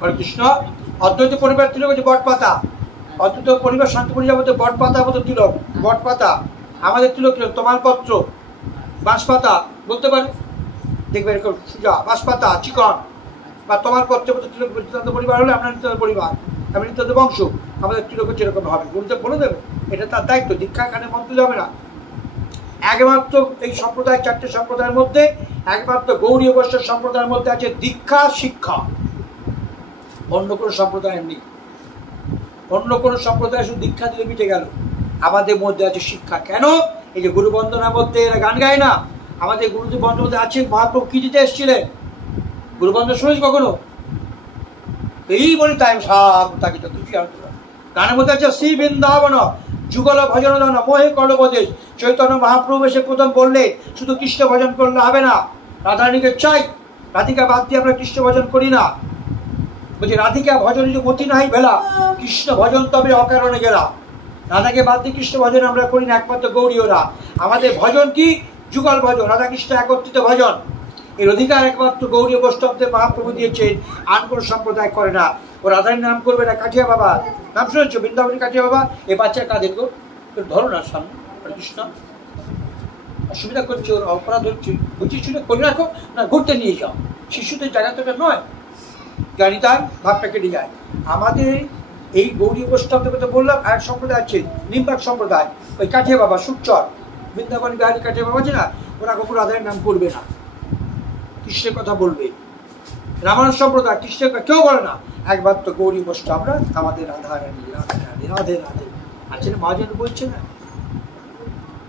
হরে কৃষ্ণ। অদ্বৈত পরিবার তিলক হচ্ছে বটপাতা। অদ্বৈত পরিবার শান্তি পরিবার বলতে বটপাতা মতো তিলক, বটপাতা। আমাদের তিলক তমালপত্র, বাঁশপাতা বলতে পারে, দেখবে এরকম সুজা বাঁশপাতা চিকন বা তমালপত্র মতো তিলক। নিত্যানন্দ পরিবার হলে আমরা নিত্যানন্দ পরিবার, আমি নিত্যানন্দ বংশ, আমাদের তিলক হচ্ছে এরকম হবে। গুরুদেব বলে দেবে, এটা তার দায়িত্ব। দীক্ষা কানে মন্ত্র যাবে না। একমাত্র এই সম্প্রদায়, চারটে সম্প্রদায়ের মধ্যে একমাত্র গৌরী বৈষ্ণব সম্প্রদায়ের মধ্যে আছে দীক্ষা শিক্ষা। অন্য কোনো সম্প্রদায়ের নেই। অন্য কোনো সম্প্রদায় শুধু দীক্ষা দিলে মিটে গেল। আমাদের মধ্যে আছে শিক্ষা। কেন? এই যে গুরু বন্দনার মধ্যে এরা গান গায় না, আমাদের গুরুদেব বন্ধের মধ্যে আছে মহাপ্রভু কি দিতে এসেছিলেন। গুরু বন্ধ শুনেছি কখনো? এই বলি তাই তাকে তো দুটি গানের মধ্যে আছে শ্রী বৃন্দাবন যুগল ভজন দান মোহে কলবদেশ। চৈতন্য মহাপ্রভু এসে প্রথম বললে শুধু কৃষ্ণ ভজন করলে হবে না, রাধারানীকে চাই। রাধিকা বাদ দিয়ে আমরা কৃষ্ণ ভজন করি না। বলছি রাধিকা ভজন যদি মতি নাই ভেলা, কৃষ্ণ ভজন তবে অকারণে গেলা। রাধাকে বাদ দিয়ে কৃষ্ণ ভজন আমরা করি না, একমাত্র গৌরীয়রা। আমাদের ভজন কি? যুগল ভজন, রাধা কৃষ্ণ একত্রিত ভজন। এর অধিকার একমাত্র গৌরী বৈষ্ণবদের মহাপ্রভু দিয়েছেন, আর কোন সম্প্রদায় করে না। ও রাধার নাম করবে না। কাঠিয়া বাবা নাম শুনেছ? বৃন্দাবনী কাঠিয়া বাবা। এ বাচ্চা কাদের গো, ধরো না সামনে। কৃষ্ণ অসুবিধা করছে, ওর অপরাধ হচ্ছে, বুঝি শুনে করে রাখো না, ঘুরতে নিয়ে যাও। শিশুদের জায়গা তো নয়, জানি তাই ভাবটা কেটে যায়। আমাদের এই গৌরী বৈষ্ণবদের কথা বললাম। আর সম্প্রদায় আছে নিম্বাক সম্প্রদায়, ওই কাঠিয়া বাবা, সুকচর, বৃন্দাবনী বিহারী কাঠিয়া বাবা আছে না, ওরা কখনো রাধার নাম করবে না, কৃষ্ণের কথা বলবে। রামায়ণ সম্প্রদায় কৃষ্ণের কথা কেউ বলে না, একমাত্র গৌরী বৈষ্ণবরা আমাদের রাধা রানী, রাধা রানী, রাধে রাধে আছে না। মহাজন বলছে না,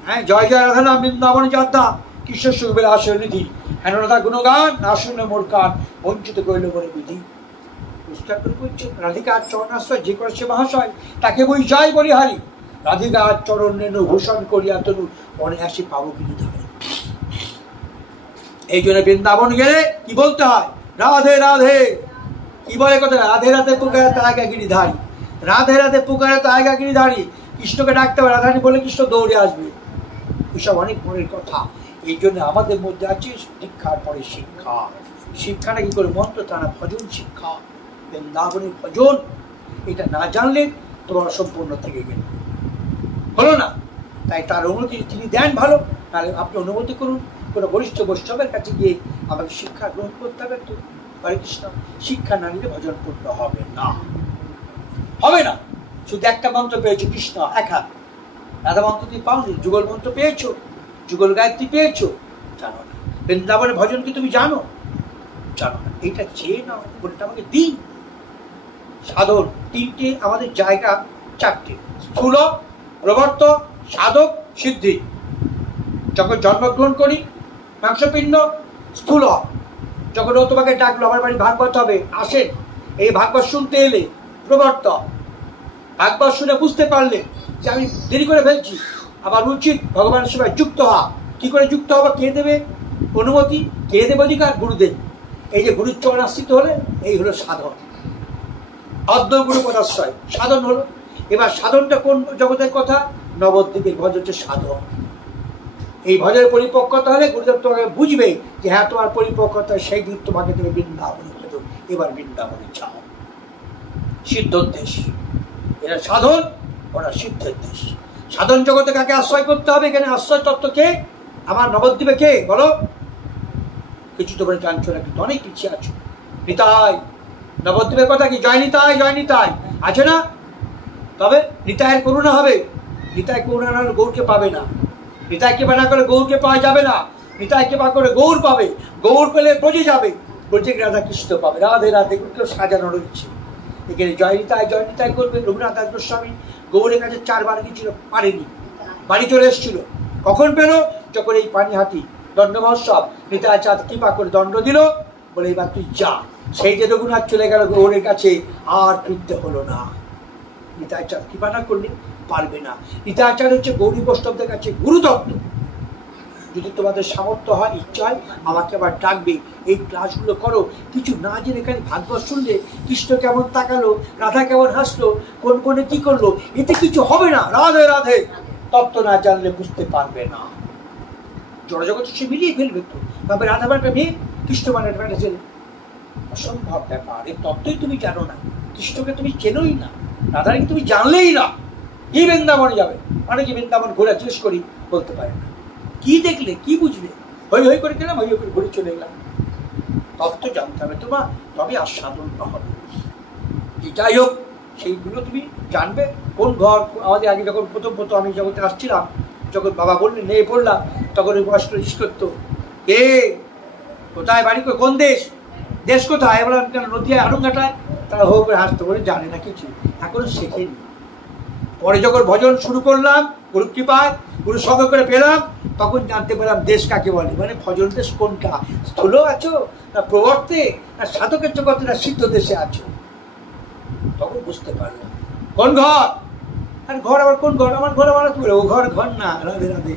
হ্যাঁ, জয় জয় রাধা নাম বৃন্দাবন যাত্রা, কৃষ্ণ সুখবের আসর নিধি, হেন রাধা গুণগান না শুনে মোর কান, বঞ্চিত করিল বলে বিধি। পরিষ্কার করে বলছে রাধিকার চরণাশ্রয় যে করেছে মহাশয়, তাকে বই যাই বলিহারি। রাধিকার চরণ নেনু ভূষণ করিয়া তনু, অনায়াসে পাবো কি ধরে। এই জন্য বৃন্দাবন গেলে কি বলতে হয়? রাধে রাধে। কি বলে কথা? রাধে রাধে পুকারে তায়গা গিরিধারী, রাধে রাধে পুকারে তায়গা গিরিধারী। কৃষ্ণকে ডাকতে হবে, রাধারানী বলে কৃষ্ণ দৌড়ে আসবে। এসব অনেক মনের কথা। এই জন্য আমাদের মধ্যে আছে দীক্ষার পরে শিক্ষা। শিক্ষাটা কি করে? মন্ত্র টানা ভজন শিক্ষা, বৃন্দাবনের ভজন। এটা না জানলে তোমার অসম্পূর্ণ থেকে গেল, হলো না। তাই তার অনুমতি তিনি দেন ভালো, তাহলে আপনি অনুমতি করুন। কোনো বরিষ্ঠ বৈষ্ণবের কাছে গিয়ে আমাকে শিক্ষা গ্রহণ করতে হবে। তো হরে কৃষ্ণ, শিক্ষা না নিলে ভজন পূর্ণ হবে না, হবে না। শুধু একটা মন্ত্র পেয়েছো কৃষ্ণ এক হাত, রাধা মন্ত্র তুমি পাওনি, যুগল মন্ত্র পেয়েছো, যুগল গায়ত্রী পেয়েছো, জানো না। বৃন্দাবনের ভজন কি তুমি জানো? জানো না। এইটা চেয়ে নাও, বলটা আমাকে দিন। সাধন তিনটে, আমাদের জায়গা চারটে: স্থূল, প্রবর্ত, সাধক, সিদ্ধি। যখন জন্মগ্রহণ করি মাংসপিণ্ড স্থূল। যখন ও তোমাকে ডাকলো আমার বাড়ি ভাগবত হবে, আসেন, এই ভাগবত শুনতে এলে প্রবর্ত। ভাগবত শুনে বুঝতে পারলে যে আমি দেরি করে ফেলছি, আমার উচিত ভগবানের সেবায় যুক্ত হওয়া। কি করে যুক্ত হবো? কে দেবে অনুমতি? কে দেবে অধিকার? গুরুদেব। এই যে গুরুর চরণ আশ্রিত হলে এই হলো সাধন। অদ্য গুরু পদাশ্রয় সাধন হলো। এবার সাধনটা কোন জগতের কথা? নবদ্বীপের ভজন হচ্ছে সাধন। এই ভজনের পরিপক্কতা হলে গুরুদেব তোমাকে বুঝবে যে হ্যাঁ তোমার পরিপক্কতা, সেই দিন তোমাকে তুমি বৃন্দাবনে ভজন, এবার বৃন্দাবনে যাও। সিদ্ধর দেশ, এরা সাধন, ওরা সিদ্ধের দেশ। সাধন জগতে কাকে আশ্রয় করতে হবে? এখানে আশ্রয় তত্ত্ব কে? আমার নবদ্বীপে কে বলো? কিছু তোমরা জানছো না, কিন্তু অনেক কিছু আছো। নিতাই, নবদ্বীপের কথা কি? জয় নিতাই, জয় নিতাই আছে না? তবে নিতাইয়ের করুণা হবে। নিতাই করুণা না হলে গৌরকে পাবে না। নিতাই কৃপা না করে গৌরকে পাওয়া যাবে না। নিতাই কৃপা করে গৌর পাবে, গৌর পেলে ব্রজে যাবে, ব্রজে রাধা কৃষ্ণ পাবে। রাধে রাধে কেউ সাজানো রয়েছে এখানে। জয় নিতাই করবে। রঘুনাথ দাস গোস্বামী গৌরের কাছে 4 বার গিয়েছিল, পারেনি, বাড়ি চলে এসেছিল। কখন পেল? যখন এই পানিহাটি দণ্ড মহোৎসব, নিতাই চাঁদ কৃপা করে দণ্ড দিল, বলে এবার তুই যা। সেই যে রঘুনাথ চলে গেল গৌরের কাছে, আর ফিরতে হলো না। নিতাই চাঁদ কৃপা না করলে পারবে না। নিতাই চাঁদ হচ্ছে গৌরী বৈষ্ণবদের কাছে গুরুতত্ত্ব। যদি তোমাদের সামর্থ্য হয়, ইচ্ছা হয়, আমাকে আবার ডাকবে, এই ক্লাসগুলো করো। কিছু না জেনে খালি ভাগবত শুনলে কৃষ্ণ কেমন তাকালো, রাধা কেমন হাসলো, কোন কোনে কি করলো, এতে কিছু হবে না। রাধে রাধে তত্ত্ব না জানলে বুঝতে পারবে না। জড়জগৎ সে মিলিয়ে ফেলবে তো, ভাবে রাধা মানে মেয়ে, কৃষ্ণ মানে একটা ছেলে। অসম্ভব ব্যাপার। এই তত্ত্বই তুমি জানো না, কৃষ্ণকে তুমি চেনোই না, রাধাকে তুমি জানলেই না। কি বৃন্দাবনে যাবে, অনেকে বৃন্দাবন ঘোরা জিজ্ঞেস করি, বলতে পারে না। কি দেখলে, কি বুঝলে? হই হই করে গেলাম, হই হই করে ঘুরে চলে গেলাম। তত্ত্ব জানতে হবে তোমার, তবে আস্বাদন হবে। যাই হোক, সেইগুলো তুমি জানবে। কোন ঘর, আমাদের আগে যখন প্রথম আমি জগতে আসছিলাম, যখন বাবা বললেন নেই পড়লাম, তখন ওই বয়স্ক জিজ্ঞেস করতো, কে কোথায় বাড়ি, কোন দেশ, দেশ কোথায়? বললাম কেন, নদিয়ায় আড়ংঘাটায়। তারা হো করে হাসতে, বলে জানে না কিছু, এখনো শেখেনি। পরে যখন ভজন শুরু করলাম, গুরু কৃপায় গুরু সঙ্গ করে পেলাম, তখন জানতে পারলাম দেশ কাকে বলে। মানে ভজন দেশ কোনটা, স্থূল আছো না প্রবর্তে, না সাধকের জগতে, না সিদ্ধ দেশে আছো। তখন বুঝতে পারলাম কোন ঘর। আর ঘর আবার কোন ঘর? আমার ঘর আমার, ও ঘর ঘর না, রাধে রাধে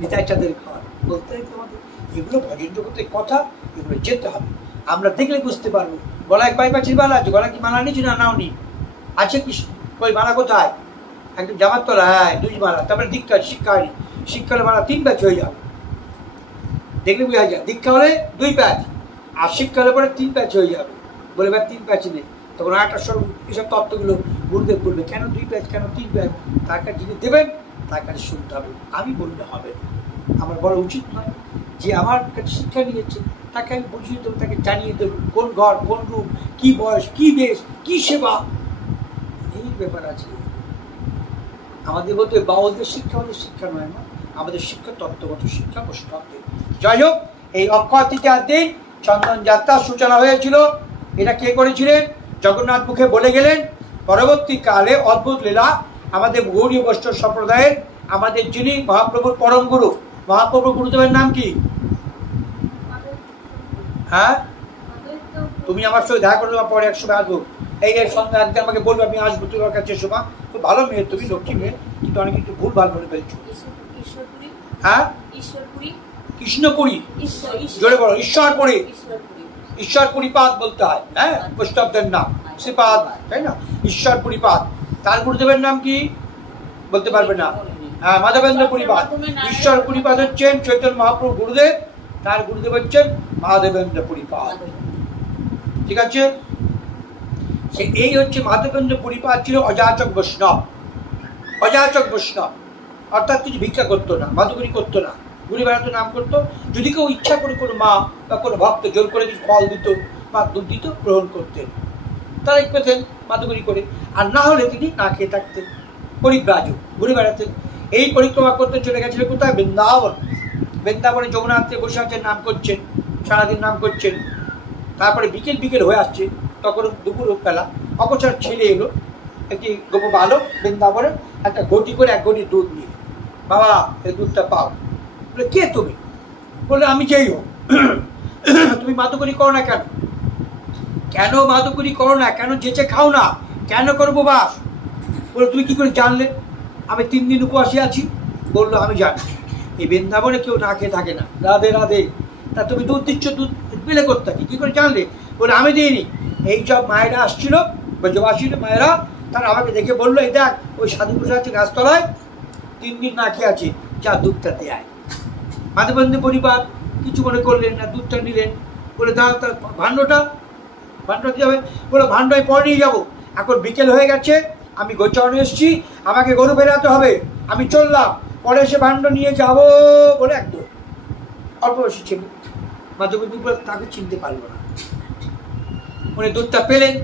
নিতাই চাঁদের ঘর। বলতে তোমাদের এগুলো ভজন জগতের কথা, এগুলো যেতে হবে। আমরা দেখলে বুঝতে পারবো। গলায় কয় পাঁচির মালা আছে, গলা কি মালা নিচ্ছি না নাও নি আছে? কি কই মালা কোথায়? একদম জামার তলা, হ্যাঁ 2 মালা। তারপরে দীক্ষা, শিক্ষা হয়নি, শিক্ষা মালা 3 প্যাচ হয়ে যাবে, দেখলে বোঝা যায়। দীক্ষা হলে 2 প্যাচ, আর শিক্ষা হলে পরে 3 প্যাচ হয়ে যাবে। বলে এবার 3 প্যাচ নেই, তখন একটা সব এইসব তত্ত্বগুলো গুরুদেব বলবে, কেন 2 প্যাচ, কেন 3 প্যাচ? তার কাছে যিনি দেবেন তার কাছে শুনতে হবে, আমি বললে হবে। আমার বলা উচিত নয়। যে আমার কাছে শিক্ষা নিয়েছে তাকে আমি বুঝিয়ে দেবো, তাকে জানিয়ে দেবো কোন ঘর, কোন রূপ, কি বয়স, কি বেশ, কি সেবা, এই ব্যাপার আছে। আমাদের বলতে বাউলদের শিক্ষা আমাদের শিক্ষা নয় না, আমাদের শিক্ষা তত্ত্বগত শিক্ষা, বৈষ্ণবদের। যাই হোক, এই অক্ষয় তৃতীয়ার দিন চন্দন যাত্রার সূচনা হয়েছিল। এটা কে করেছিলেন? জগন্নাথ মুখে বলে গেলেন। পরবর্তীকালে অদ্ভুত লীলা আমাদের গৌড়ীয় বৈষ্ণব সম্প্রদায়ের, আমাদের যিনি মহাপ্রভুর পরম গুরু, মহাপ্রভুর গুরুদেবের নাম কি? হ্যাঁ, তুমি আমার সঙ্গে দেখা করে দেওয়ার পরে একসময় আসবো। এই সন্ধ্যা একদিন আমাকে বলবে, আমি আসবো তোমার কাছে। শোভা খুব ভালো মেয়ে, তুমি লক্ষ্মী মেয়ে, কিন্তু অনেক একটু ভুল ভাল বলে ফেলছো। হ্যাঁ, কৃষ্ণপুরী, জোরে বলো, ঈশ্বরপুরী। ঈশ্বরপুরী পাদ বলতে হয়, হ্যাঁ, বৈষ্ণবদের নাম শ্রীপাদ, তাই না? ঈশ্বরপুরী পাদ। তার গুরুদেবের নাম কি বলতে পারবে না? হ্যাঁ, মাধবেন্দ্র পুরীপাদ। ঈশ্বরপুরী পাদ হচ্ছেন চৈতন্য মহাপ্রভু গুরুদেব, তার গুরুদেব হচ্ছেন মাধবেন্দ্র পুরীপাদ। ঠিক আছে, এই হচ্ছে মাধবেন্দ্র পুরীপাদ ছিল অযাচক বৈষ্ণব। অযাচক বৈষ্ণব অর্থাৎ কিছু ভিক্ষা করতো না, মাধুকরী করতো না, ঘুরে বেড়াতো, নাম করতো। যদি কেউ ইচ্ছা করে কোনো মা বা কোনো ভক্ত জোর করে কিছু ফল দিত বা দুধ দিত, গ্রহণ করতেন, তারা পেতেন মাধুকরী করে। আর না হলে তিনি না খেয়ে থাকতেন, পরিব্রাজ ঘুরে বেড়াতেন। এই পরিক্রমা করতে চলে গেছিল কোথায়? বৃন্দাবন। বৃন্দাবনে যমুনাতে বসে আছেন, নাম করছেন, সারাদিন নাম করছেন। তারপরে বিকেল বিকেল হয়ে আসছে, তখন দুপুর বেলা অকচার ছেলে এলো, একটি গোপ বালক বৃন্দাবনে, একটা ঘটি করে 1 ঘটি দুধ নিয়ে। বাবা, এই দুধটা পাও। বলে, কে তুমি? বলে, আমি যেই হোক। তুমি মাধুকরী করো না কেন? কেন মাধুকরী করো না? কেন যেচে খাও না? কেন করবো বাস? বলে, তুমি কি করে জানলে? আমি 3 দিন উপবাসী আছি। বললো, আমি জানি এই বৃন্দাবনে কেউ না খেয়ে থাকে না। রাধে রাধে। তা তুমি দুধ দিচ্ছ, দুধ পেলে করতে কি করে জানলে? বলে, আমি দিইনি। এই সব মায়েরা আসছিল, ব্রজবাসীর মায়েরা, তারা আমাকে দেখে বললো, এই দেখ ওই সাধু বসে আছে গাছতলায়, 3 দিন না খেয়ে আছে, যা দুধটা দেয়। মাধবেন্দ্র পরিবার কিছু মনে করলেন না, দুধটা নিলেন। বলে, দাও তার ভাণ্ডটা দিতে হবে। বলে, ভাণ্ড আমি পরে নিয়ে যাবো, এখন বিকেল হয়ে গেছে, আমি গোচরণে এসেছি, আমাকে গরু বেরাতে হবে, আমি চললাম, পরে এসে ভাণ্ড নিয়ে যাবো বলে একদম অল্প বয়সী ছিল। মাধবেন্দ্র তাকে চিনতে পারলো না। উনি দুধটা পেলেন,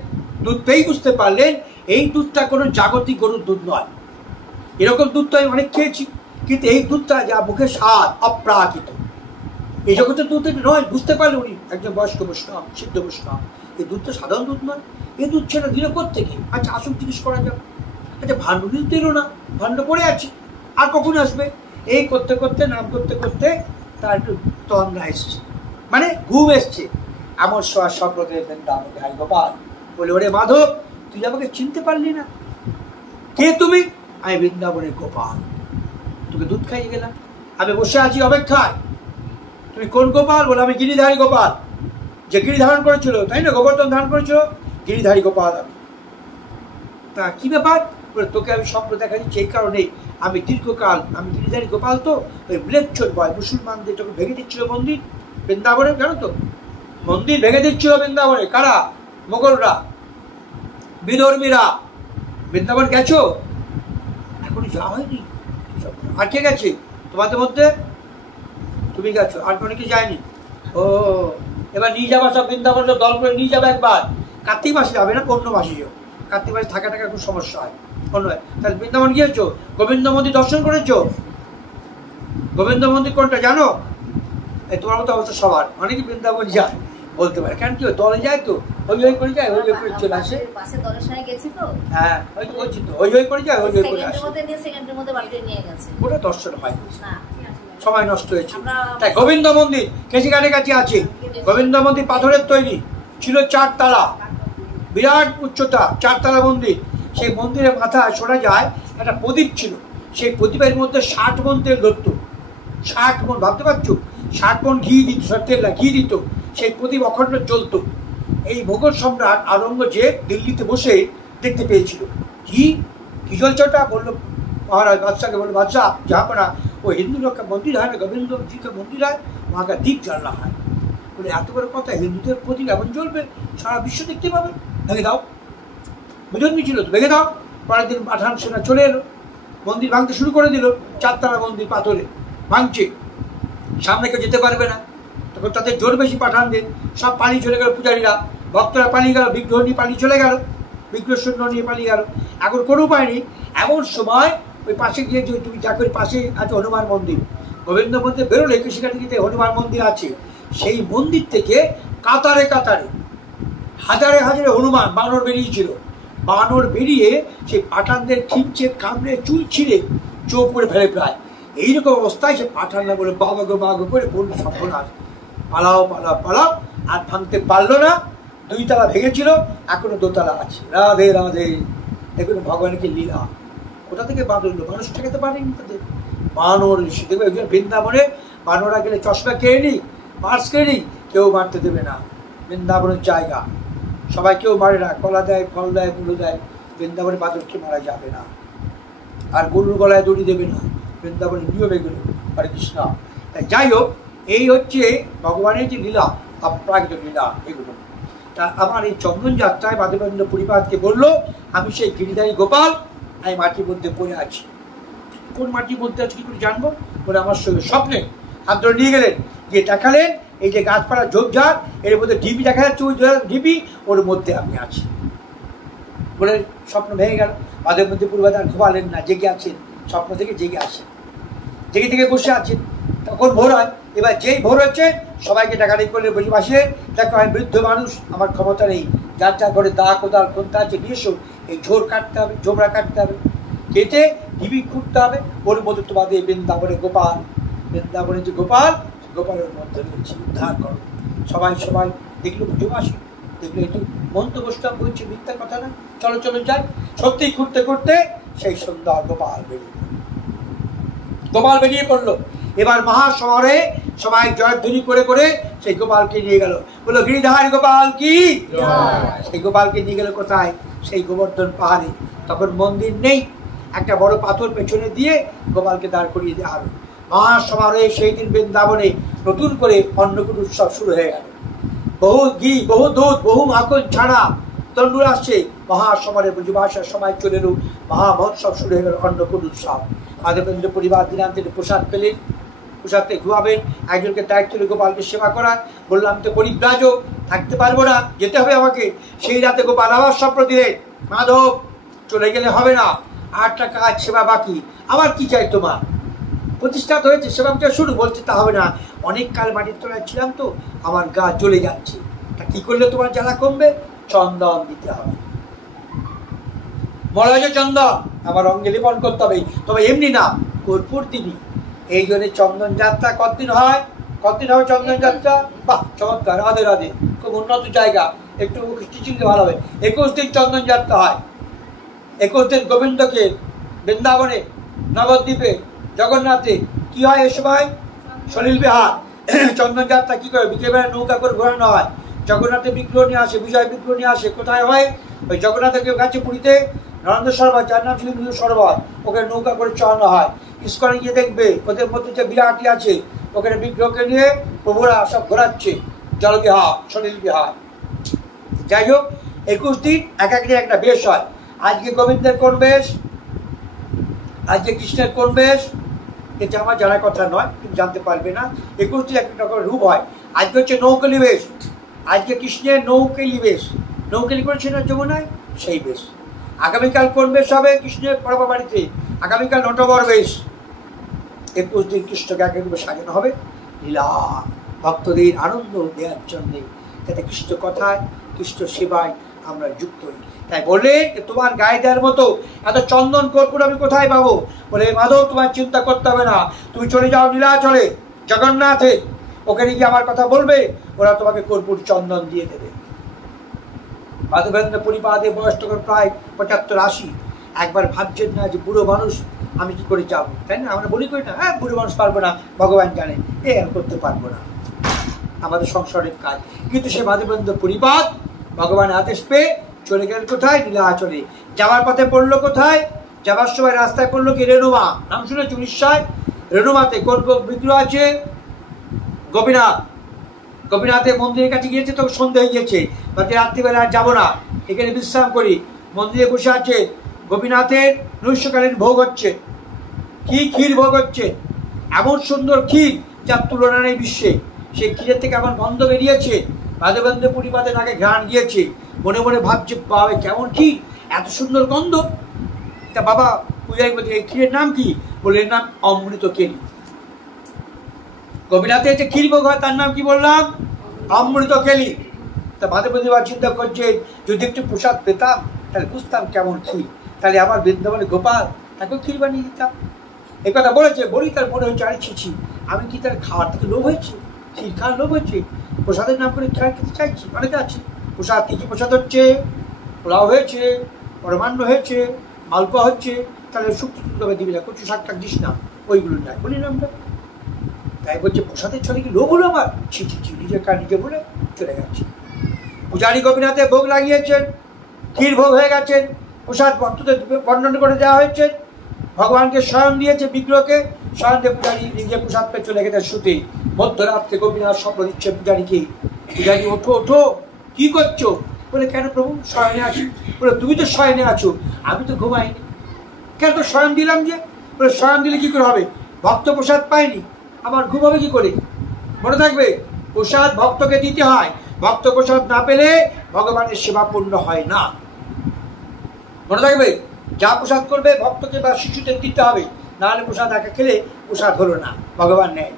দুধ পেয়েই বুঝতে পারলেন এই দুধটা কোনো জাগতিক গরুর দুধ নয়। এরকম দুধ তো আমি অনেক খেয়েছি, কিন্তু এই দুধটা যা মুখে স্বাদ, অপ্রাকৃত, এই জগতের দুধ নয়। বুঝতে পারলেন উনি, একজন বয়স্ক বৈষ্ণব, সিদ্ধ বৈষ্ণব। এই দুধটা সাধারণ দুধ নয়, এই দুধ ছেড়ে দিল কোত্থেকে? আচ্ছা, আসুন জিজ্ঞেস করা যাবে। আচ্ছা, ভাণ্ড দিল না, ভাণ্ড পড়ে আছে, আর কখন আসবে? এই করতে করতে, নাম করতে করতে তার একটু তন্দ্রা এসছে, মানে ঘুম এসছে। এমন সময় স্বপ্ন দেখবেন বৃন্দাবনে হাই গোপাল বলে, ওরে মাধব তুই আমাকে চিনতে পারলি না? কে তুমি? আমি বৃন্দাবনের গোপাল, তোকে দুধ খাইয়ে গেলাম, আমি বসে আছি অপেক্ষায়। তুমি কোন গোপাল? বলে আমি গিরিধারী গোপাল, যে গিরি ধারণ করেছিল, তাই না, গোবর্ধন ধারণ করেছিল, গিরিধারী গোপাল আমি। তা কি ব্যাপার? বলে তোকে আমি স্বপ্ন দেখা দিচ্ছি এই কারণে, আমি দীর্ঘকাল আমি গিরিধারী গোপাল তো ওই ম্লেচ্ছর বয় মুসলমানদের তোকে ভেঙে দিচ্ছিল মন্দির বৃন্দাবনে, জানো তো, মন্দির ভেঙে দিচ্ছিল বৃন্দাবনে। কারা? মোগলরা, বিধর্মীরা। বৃন্দাবন গেছো? এখনই যাওয়া হয়নি। আর কে গেছে তোমাদের মধ্যে? তুমি গেছো, আর অনেকে যায়নি। ও এবার নিয়ে যাবা সব বৃন্দাবন দল করে নিয়ে যাবে একবার। কার্তিক মাসে যাবে না, অন্য মাসে যাও। কার্তিক মাসে থাকা খুব সমস্যা হয়। অন্য তাহলে বৃন্দাবন গিয়েছো, গোবিন্দ মন্দির দর্শন করেছো? গোবিন্দ মন্দির কোনটা জানো? এই তোমার মতো অবস্থা সবার, অনেকে বৃন্দাবন যায় বলতে পারে, কারণ কি দলে যায় তো, হই হই করে যায়, হই হই করে চলে আসে। হ্যাঁ ওই তো বলছি তো, হই হই করে যায়, হই হই করে আসে, ওটা দর্শন হয়, সময় নষ্ট হয়েছে। তাই গোবিন্দ মন্দির কেশিঘাটের কাছে আছে। গোবিন্দ মন্দির পাথরের তৈরি ছিল, 4 তলা, বিরাট উচ্চতা, 4 তলা মন্দির। সেই মন্দিরের মাথায় শোনা যায় একটা প্রদীপ ছিল, সেই প্রদীপের মধ্যে 60 মণ তেল ধরত। 60 মণ, ভাবতে পারছো? 60 মণ ঘি দিত, তেল না ঘি দিত, সেই প্রদীপ অখণ্ড জ্বলত। এই মোগল সম্রাট আওরঙ্গজেব দিল্লিতে বসে দেখতে পেয়েছিল। কি কি জ্বলছে ওটা? বললো মহারাজ বাদশাহকে, বললো বাদশাহ জাহাপনা वो हिंदू लोग का मंदिर है ना, गोविंद जी का मंदिर है, वहाँ का दीप जल रहा है। बोले এত বড় কথা, হিন্দুদের প্রতি এমন জ্বলবে, সারা বিশ্ব দেখতে পাবে, ভেঙে দাও। বুঝনি ছিল তো, ভেঙে দাও। পরের দিন পাঠান সেনা চলে এলো, মন্দির ভাঙতে শুরু করে দিল। 4 তলা মন্দির পাথরে ভাঙছে, সামনে কেউ যেতে পারবে না। তখন তাদের জোর বেশি পাঠানদের, সব পালিয়ে চলে গেল, পূজারীরা ভক্তরা পালিয়ে গেল, বিগ্রহ নিয়ে পালিয়ে চলে গেল, বিগ্রহ শূন্য নিয়ে পালিয়ে গেল। এখন কোনো উপায় নেই। এমন সময় ওই পাশে গিয়ে, যে তুমি দেখো পাশে আছে হনুমান মন্দির, গোবিন্দ মন্দির বেরোলে সেখানে গিয়ে হনুমান মন্দির আছে। সেই মন্দির থেকে কাতারে কাতারে হাজারে হাজারে হনুমান বানর বেরিয়েছিল। বানর বেরিয়ে সেই পাঠানদের খিঁচে কামড়ে চুল ছিঁড়ে চোখ করে ফেলে প্রায়। এইরকম অবস্থায় সে পাঠানরা বলে বাবা গো করে বলল সর্বনাশ, পালাও পালাও পালাও। আর ভাঙতে পারলো না, 2 তলা ভেঙেছিল, এখনো 2 তলা আছে। রাধে রাধে, দেখুন ভগবানকে লীলা। কোথা থেকে বাঁধল? মানুষ ঠেকাতে পারেনি তাদের। বানর দেখবে বৃন্দাবনে বানরা গেলে চশমা খেয়ে নি, পার্স খেয়ে নি, কেউ মারতে দেবে না। বৃন্দাবনের জায়গা, সবাই কেউ মারে না, কলা দেয়, ফল দেয়, মুলো দেয়। বৃন্দাবনে বাদরকে মারা যাবে না, আর গরুর গলায় দড়ি দেবে না। বৃন্দাবনের নিয়ম এগুলো। হরে কৃষ্ণ। তাই যাই হোক, এই হচ্ছে ভগবানের যে লীলা, অপ্রাকৃত লীলা এগুলো। তা আমার এই চন্দন যাত্রায় মাধবেন্দ্র পরিবারকে বললো, আমি সেই গিরিধারী গোপাল, আমি মাটির মধ্যে পড়ে আছি। কোন মাটির মধ্যে আছি কি করে জানবো? বলে আমার সঙ্গে স্বপ্নে হাত ধরে নিয়ে গেলেন, গিয়ে দেখালেন এই যে গাছপালা ঝোপঝাড়, এর মধ্যে ঢিপি দেখা যাচ্ছে, ওই ঢিপি, ওর মধ্যে আমি আছি। বলে স্বপ্ন ভেঙে গেল। মাধবেন্দ্র পরিবার আর ঘুমালেন না, জেগে আছেন, স্বপ্ন থেকে জেগে আসেন, জেগে জেগে বসে আছেন। তখন ভোর হয়। এবার যেই ভোর হচ্ছে, সবাইকে ডাকাডাকি করলে বসে বাসে, দেখো আমি বৃদ্ধ মানুষ, আমার ক্ষমতা নেই, যার যার ঘরে দা কোদাল কোনটা আছে নিয়ে এসো, এই ঝোড় কাটতে হবে, ঝোবরা কাটতে হবে, কেটে ঢিবি খুঁড়তে হবে। ওর মধ্যে তোমাদের বৃন্দাবনে গোপাল, বৃন্দাবনে যে গোপাল, গোপালের মধ্যে রয়েছে, উদ্ধার করো। সবাই দেখলো, বুঝে আসি, দেখলো একটু মন্ত্র বৈষ্ণব বলছে, মিথ্যা কথা না, চলো চলো যাই। সত্যি খুঁড়তে খুঁড়তে সেই সুন্দর গোপাল বেরিয়ে পড়লো। এবার মহাশহরে সবাই জয়ধ্বনি করে করে সেই গোপালকে নিয়ে গেল। বললো গিরিধারী গোপাল কি? সেই গোপালকে নিয়ে গেল কোথায়? সেই গোবর্ধন পাহাড়ে। তখন মন্দির নেই, একটা বড় পাথর পেছনে দিয়ে গোপালকে দাঁড় করিয়ে দেওয়া হলো। মহাসমারোহে সেই দিন বৃন্দাবনে নতুন করে অন্নকূট উৎসব শুরু হয়ে গেল। বহু ঘি, বহু দুধ, বহু মাখন ছাড়া তন্ডুল আসছে। মহাসমারে ব্রজবাসের সময় চলে এলো, মহামহোৎসব শুরু হয়ে গেল, অন্নকূট উৎসব। মাধবেন্দ্র পরিবার দিনান্তে প্রসাদ পেলেন, প্রসাদে ঘুমাবেন। একজনকে দায়িত্ব দিল গোপালকে সেবা করার। বললাম তো পরিব্রাজক, থাকতে পারবো না, যেতে হবে আমাকে। সেই রাতে গোপাল আবার স্বপ্ন দিলেন, মাধব চলে গেলে হবে না, 8টা কাজ সেবা বাকি, আবার কি চাই তোমার? প্রতিষ্ঠা হয়েছে, সেবা শুরু। বলছে তা হবে না, অনেক কাল মাটির তলায় ছিলাম তো, আমার গা জ্বলে যাচ্ছে। তা কি করলে তোমার জ্বালা কমবে? চন্দন দিতে হবে, মলয় চন্দন আমার অঙ্গে লেপন করতে হবে, তবে এমনি না, কর্পূর দিনই। এই জন্য চন্দন যাত্রা কতদিন হয়? কতদিন হবে চন্দন যাত্রা? বাহ, চমৎকার, রাধে রাধে, খুব উন্নত জায়গা, একটু টিচিং ভালো হবে। 21 দিন চন্দন যাত্রা হয়। 21 দিন গোবিন্দকে বৃন্দাবনে, নবদ্বীপে, জগন্নাথে কি হয় এ সময়? সলিল বিহার। চন্দন যাত্রা কি করে? বিকেলবেলা নৌকা করে ঘোরানো হয়। জগন্নাথে বিগ্রহ নিয়ে আসে, বিজয় বিগ্রহ নিয়ে আসে। কোথায় হয়? ওই জগন্নাথের কাছে পুরীতে নরেন্দ্র সরোবর, যার নাম ছিল বিন্দু সরোবর, ওখানে নৌকা করে চড়ানো হয়। ইস্কনে গিয়ে দেখবে ওদের মধ্যে যে বিরাটি আছে, ওখানে বিগ্রহকে নিয়ে প্রভুরা সব ঘোরাচ্ছে, জলবিহার, সলিল বিহার। যাই হোক, 21 দিন এক এক দিন একটা বেশ হয়। আজকে গোবিন্দের কোন বেশ, আজকে কৃষ্ণের কোন বেশ, এটা আমার জানার কথা নয়, তুমি জানতে পারবে না। 21 দিন একটা করে রূপ হয়। আজকে হচ্ছে নৌকলি বেশ, আজকে কৃষ্ণের নৌকেলি বেশ, নৌকেলি করেছে না যমুনায়, সেই বেশ। আগামীকাল কোন বেশ হবে? কৃষ্ণের পরবা বাড়িতে আগামীকাল নটবর বেশ। 21 দিন কৃষ্ণকে এক রূপে সাজানো হবে লীলা ভক্তদের আনন্দ দেওয়ার জন্যে, যাতে কৃষ্ণ কথায়, কৃষ্ণ সেবায় আমরা যুক্ত হই। তাই বললেন তোমার গায়ে দেওয়ার মতো এত চন্দন কর্পূর আমি কোথায় পাবো? বলে মাধব, তোমার চিন্তা করতে হবে না, তুমি চলে যাও নীলাচলে, জগন্নাথে, ওখানে গিয়ে আমার কথা বলবে, ওরা তোমাকে কর্পূর চন্দন দিয়ে দেবে। মাধবেন্দ্র পরিপাদে বয়স তখন প্রায় 75-80। একবার ভাবছেন না যে বুড়ো মানুষ আমি কি করে যাবো, তাই না? আমরা বলি করি না, হ্যাঁ বুড়ো মানুষ পারবো না, ভগবান জানে, আর করতে পারবো না, আমাদের সংসারের কাজ। কিন্তু সে মাধবেন্দ্র পরিপাদ ভগবানের আদেশ পেয়ে চলে গেলেন কোথায়? নীলাচলে। যাওয়ার পথে পড়লো কোথায়? যাবার সময় রাস্তায় পড়লো কি? রেণুমা, নাম শুনেছি উড়িষ্যায়। রেণুমাতে কোন বিগ্রহ আছে? গোপীনাথ। গোপীনাথের মন্দিরের কাছে গিয়েছে, তো সন্ধ্যে হয়ে গিয়েছে, বাকি রাত্রিবেলা আর যাবো না, এখানে বিশ্রাম করি। মন্দিরে বসে আছে, গোপীনাথের নৈশকালীন ভোগ হচ্ছে। কি ক্ষীর ভোগ হচ্ছে, এমন সুন্দর ক্ষীর যার তুলনা নেই বিশ্বে। সেই ক্ষীরের থেকে এমন গন্ধ বেরিয়েছে, মাধবেন্দ্র পরিপাদে নাকে ঘ্রাণ গিয়েছে। মনে মনে ভাবছে, বাবা কেমন ক্ষীর, এত সুন্দর গন্ধ। তা বাবা পূজারি বলছে, এই ক্ষীরের নাম কি? বলে এর নাম অমৃত কেলি। গোপীনাথে যে ক্ষীর ভোগ হয় তার নাম কি বললাম? অমৃত কেলি। তা মাধবেন্দ্র চিন্তা করছে, যদি একটু প্রসাদ পেতাম তাহলে বুঝতাম কেমন ক্ষীর, তাহলে আমার বৃন্দাবনে গোপাল তাকেও ক্ষীর বানিয়ে দিতাম। এ কথা বলেছে, বলি তার মনে হয়েছে, আরে ছিছি, আমি কি তার খাওয়ার থেকে লোভ হয়েছে, ক্ষীর খাওয়ার লোভ হয়েছে, প্রসাদের নাম করে খেয়ে খেতে চাইছি। অনেকে আছে প্রসাদ, কি কি প্রসাদ হচ্ছে? পোলাও হয়েছে, পরমান্ন হয়েছে, মালপোয়া হচ্ছে, তাহলে শুক্তো তবে দিবি না, কচু শাক টাক দিস না, ওইগুলো নাই, বলি না আমরা। তাই বলছে প্রসাদের ছলে কি লোভ হলো আমার? ছি ছি ছি, নিজের কাজ নিজে বলে চলে গেছে। পূজারী গোপীনাথে ভোগ লাগিয়েছেন, ক্ষীর ভোগ হয়ে গেছেন, প্রসাদ ভক্তদের বর্ণন করে দেওয়া হয়েছে, ভগবানকে স্বয়ং দিয়েছে, বিগ্রহকে স্বয়ং দিয়ে পূজারী নিজে প্রসাদ পেয়ে চলে গেছে শুতে। মধ্যরাত্রে গোপীনাথ স্বপ্ন দিচ্ছে পূজারীকে, পূজারী ওঠো ওঠো, কি করছো? বলে কেন প্রভু, শয়নে আছি। বলে তুমি তো শয়নে আছো, আমি তো ঘুমাইনি। কেন তো শয়ন দিলাম যে? বলে শয়ন দিলে কি করে হবে, ভক্ত প্রসাদ পায়নি, আমার ঘুম হবে কি করে? মনে থাকবে, প্রসাদ ভক্তকে দিতে হয়, ভক্ত প্রসাদ না পেলে ভগবানের সেবা পূর্ণ হয় না। মনে থাকবে, যা প্রসাদ করবে ভক্তকে বা শিশুদের দিতে হবে, নাহলে প্রসাদ একা খেলে প্রসাদ হলো না, ভগবান নেয়।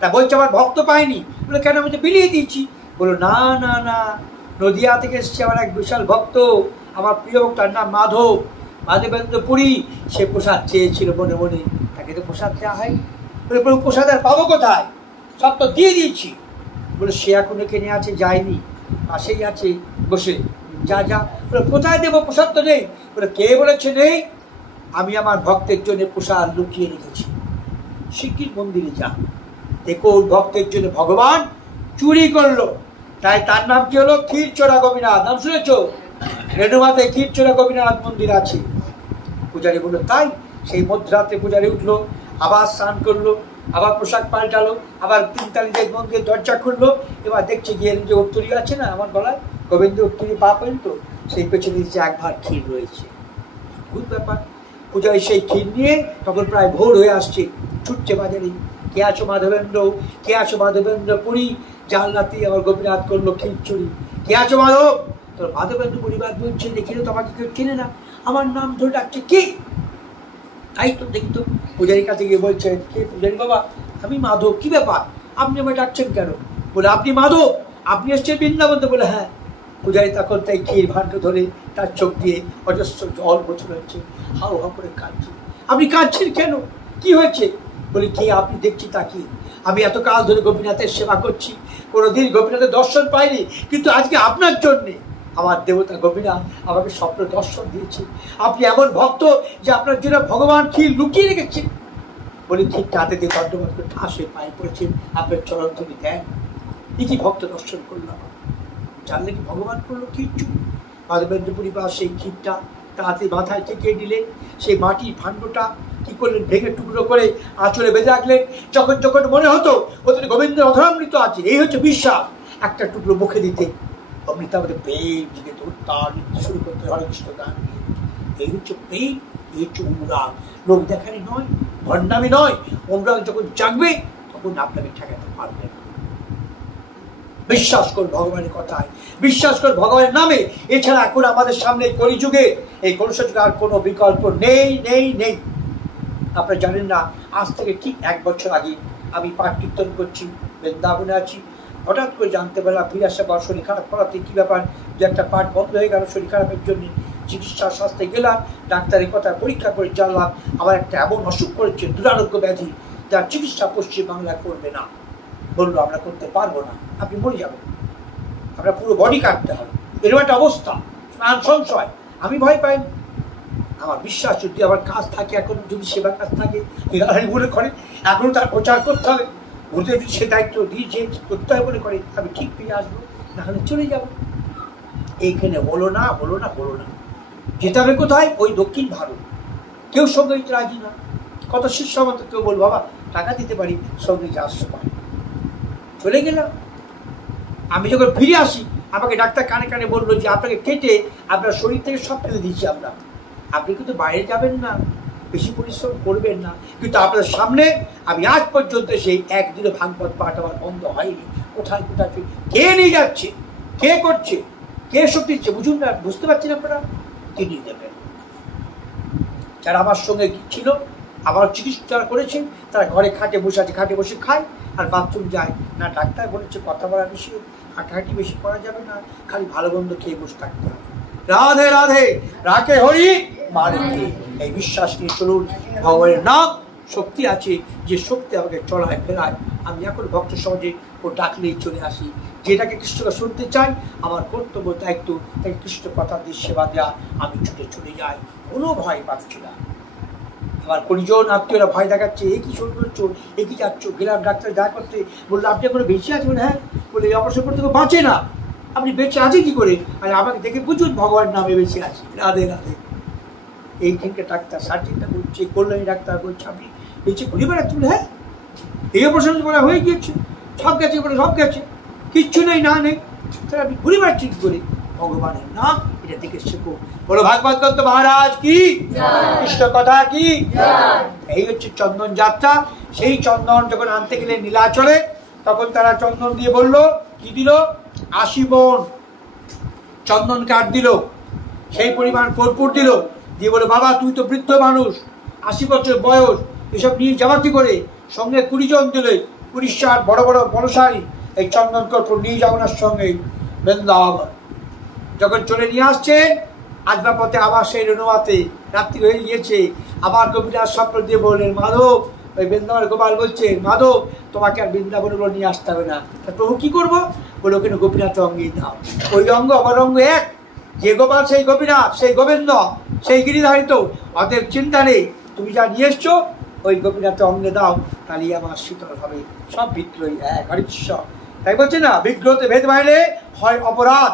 তা বলছে আমার ভক্ত পায়নি। বলে কেন? আমি তো বিলিয়ে দিয়েছি। বলো না না না, নদিয়া থেকে এসছে আমার এক বিশাল ভক্ত, আমার প্রিয় ভক্তার নাম মাধব, মাধবেন্দ্র পুরী, সে প্রসাদ চেয়েছিল মনে মনে, তাকে তো প্রসাদ দেওয়া হয়। বলে প্রভু প্রসাদ আর পাবো কোথায়, সব তো দিয়ে দিয়েছি। বলে সে এখন এখানে আছে, যায়নি, পাশেই আছে বসে, যা যা। বলে কোথায় দেবো, প্রসাদ তো নেই। বলে কে বলেছে নেই? আমি আমার ভক্তের জন্য প্রসাদ লুকিয়ে রেখেছি, শিগগির মন্দিরে যা। দেখুন ভক্তের জন্য ভগবান চুরি করলো, তাই তার নাম কি হলো? ক্ষীরচোরা গোপীনাথ। নাম শুনেছ? রেণুমাতে ক্ষীরচোরা গোপীনাথ মন্দির আছে। পূজারী বললো তাই। সেই মধ্যরাতে পূজারী উঠলো, আবার স্নান করলো, আবার পোশাক পাল্টালো, আবার 3 তারিখের মন্দিরের দরজা খুললো। এবার দেখছে গিয়ে যে উত্তরী আছে না আমার গলায়, গোবিন্দ উত্তরী পা পর্যন্ত, সেই পেছনে দিচ্ছে 1 ভাঁড় ক্ষীর রয়েছে। অদ্ভুত ব্যাপার। পূজারী সেই ক্ষীর নিয়ে তখন প্রায় ভোর হয়ে আসছে, ছুটছে বাজারে, কে আছো মাধবেন্দ্র, কে আছো মাধবেন্দ্র পুরী, জাল রাতে আমার গোপীনাথ করলো ক্ষীর চুরি, কে আছো মাধব? তোর মাধবেন্দ্র পরিবার বলছে, দেখিলে তো আমাকে কেউ চেনে না, আমার নাম ধরে ডাকছে কি? তাই তো দেখতো পূজারীর কাছে গিয়ে বলছে, কে পূজারী বাবা, আমি মাধব, কি ব্যাপার, আপনি আমায় ডাকছেন কেন? বলে আপনি মাধব, আপনি এসছেন বৃন্দাবন? বলে হ্যাঁ। পূজারী তখন তাই ক্ষীর ভাণ্ড ধরে তার চোখ দিয়ে অজস্র জল বছর হচ্ছে, হাও হাও করে কাঁদছে। আপনি কাঁদছেন কেন, কি হয়েছে? বলে কি আপনি দেখছি তাকিয়ে, আমি এতকাল ধরে গোপীনাথের সেবা করছি, কোনোদিন গোপীনাথের দর্শন পাইনি, কিন্তু আজকে আপনার জন্যে আমার দেবতা গোপীনাথ আমাকে স্বপ্ন দর্শন দিয়েছে। আপনি এমন ভক্ত যে আপনার জন্য ভগবান ক্ষীর লুকিয়ে রেখেছে। বলে ক্ষীরটা হাতে দিয়ে দণ্ডবোধ করে ঠাসে পায়ে পড়েছেন, আপনার চরণ ধরে দেন। কি কি ভক্ত দর্শন করলাম, জানলে কি ভগবান করলো কিচ্ছু। মাধবেন্দ্রপুরী বা সেই ক্ষীরটা তাতে মাথায় টেকিয়ে দিলেন, সেই মাটির ভাণ্ডটা কি করলেন, ভেঙে টুকরো করে আঁচলে বেঁধে রাখলেন। যখন যখন মনে হতো ওদের গোবিন্দের অধরামৃত আছে, এই হচ্ছে বিশ্বাস, একটা টুকরো মুখে দিতে অমৃতা আমাদের প্রেম দিকে তার শুরু করতে হরে কৃষ্ণ গান। এই হচ্ছে প্রেম, এই হচ্ছে অনুরাগ, লোক দেখানি নয়, ভণ্ডামি নয়। অনুরাগ যখন জাগবে তখন আপনাকে ঠেকাতে পারবে না। বিশ্বাস কর ভগবানের কথায়, বিশ্বাস কর ভগবানের নামে। এছাড়া এখন আমাদের সামনে কলিযুগে, এই কলুষযুগে আর কোনো বিকল্প নেই নেই নেই। আপনারা জানেন না, আজ থেকে ঠিক 1 বছর আগে আমি পাঠ কীর্তন করছি, বৃন্দাবনে আছি। হঠাৎ করে জানতে পারলাম ফিরে আসা পর শরীর খারাপ করাতে কী ব্যাপার, যে একটা পাঠ বন্ধ হয়ে গেল শরীর খারাপের জন্য। চিকিৎসা শাস্ত্রে গেলাম, ডাক্তারের কথা পরীক্ষা করে জানলাম আমার একটা এমন অসুখ করেছে, দুরারোগ্য ব্যাধি, যার চিকিৎসা পশ্চিম বাংলা করবে না। বললো আমরা করতে পারবো না, আপনি মরে যাবেন, আপনার পুরো বডি কাটতে হবে। এরকম একটা অবস্থা, স্নান সংশয়। আমি ভয় পাই, আমার বিশ্বাস যদি আমার কাজ থাকে, এখন যদি সেবা কাজ থাকে মনে করে এখনো তার প্রচার করতে হবে, ওদের সে দায়িত্ব দিয়েছে করতে হবে মনে করে, আমি ঠিক ফিরে আসবো, নাহলে চলে যাবো। এইখানে হলো না হলো না হলো না। যেতে হবে কোথায়? ওই দক্ষিণ ভারত। কেউ সঙ্গে দিতে রাজি না। কত শিষ্য মতো কেউ বল বাবা টাকা দিতে পারি, সঙ্গে যাওয়ার সময় চলে গেলাম। আমি যখন ফিরে আসি আমাকে ডাক্তার কানে কানে বললো যে আপনাকে কেটে আপনার শরীর থেকে সব ফেলে দিচ্ছি আমরা, আপনি কিন্তু বাইরে যাবেন না, বেশি পরিশ্রম করবেন না। কিন্তু আপনার সামনে আমি আজ পর্যন্ত সেই একদিনও ভাগবত পাঠ আমার বন্ধ হয়নি। কোথায় কোথায় কে নিয়ে যাচ্ছে, কে করছে, কে সব দিচ্ছে, বুঝুন না, বুঝতে পারছেন আপনারা? তিনি দেবেন। যারা আমার সঙ্গে ছিল, আবার চিকিৎসা করেছেন, তারা ঘরে খাটে বসে আছে, খাটে বসে খায় আর বাথরুম যায় না। ডাক্তার বলেছে কথা বলা বেশি, হাঁটাহাঁটি বেশি করা যাবে না, খালি ভালো মন্দ খেয়ে বসে থাকতে হবে। রাধে রাধে, রাখে হরি মানে এই বিশ্বাস নিয়ে চলুন। ভগবানের নাম শক্তি আছে, যে শক্তি আমাকে চড়ায় ফেরায়। আমি এখন ভক্ত সমাজে ও ডাকলেই চলে আসি। যেটাকে কৃষ্ণকে শুনতে চাই, আমার কর্তব্য দায়িত্ব তাকে কৃষ্ণ কথা দিয়ে সেবা দেওয়া। আমি ছুটে চলে যাই, কোনো ভয় পাচ্ছি না। আমার পরিজন আত্মীয়রা ভয় দেখাচ্ছে, এ কি শোন করছো, এ কি যাচ্ছ। গেলাম ডাক্তার দেখা করতে, বললো আপনি এখনো বেঁচে আছেন? হ্যাঁ। বলে এই অপারেশন করতে বাঁচে না, আপনি বেঁচে আছেন কি করে? আর আমাকে দেখে বুঝুন ভগবানের নামে বেঁচে আছি। রাধে রাধে। এইখানকে ডাক্তার সার্জনটা বলছে, কল্যাণী ডাক্তার বলছে আপনি বেঁচে ঘুরে বেড়াচ্ছেন। হ্যাঁ, এই অপারেশন করা হয়ে গিয়েছে, সব গেছে, বলে সব গেছে, কিচ্ছু নেই, না নেই, তাহলে আপনি ঘুরে বেড়াচ্ছেন কি করে? ভগবানের নাম এটা দেখে শেখো। বলো ভাগবত গ্রন্থ মহারাজ কি, কৃষ্ণ কথা কি। এই হচ্ছে চন্দন যাত্রা। সেই চন্দন যখন আনতে গেলে নীলাচলে, তখন তারা চন্দন দিয়ে বলল, কি দিল? 80 মণ চন্দন কাঠ দিল, সেই পরিমাণ কর্পূর দিল, দিয়ে বলে বাবা তুই তো বৃদ্ধ মানুষ, 80 বছর বয়স, এসব নিয়ে যাওয়া কি করে? সঙ্গে 20 জন দিলে, 20 বড় বড় বড়শাড়ি এই চন্দন কর্পূর নিয়ে যাও ওনার সঙ্গে বৃন্দাবন। যখন চলে নিয়ে আসছেন, আসবার পথে আবার সেই রেণুয়াতে রাত্রি হয়ে গিয়েছে। আবার কবিরাজ স্বপ্ন দিয়ে বললেন, মাধব, ওই বৃন্দাবন গোপাল বলছে, মাধব তোমাকে আর বৃন্দাবনগুলো নিয়ে আসতে হবে না। প্রভু কি করবো? বলে ওখানে গোপীনাথ অঙ্গে দাও। ওই অঙ্গ আমার অঙ্গ এক, যে গোপাল সেই গোপীনাথ, সেই গোবিন্দ, সেই গিরিধারিত, অতএব চিন্তা নেই। তুমি যা নিয়ে এসছো ওই গোপীনাথের অঙ্গে দাও, তাহলে আমার শীতল হবে। সব বিগ্রহী এক, হরিশ্বর। তাই বলছে না, বিগ্রহতে ভেদ মাইলে হয় অপরাধ।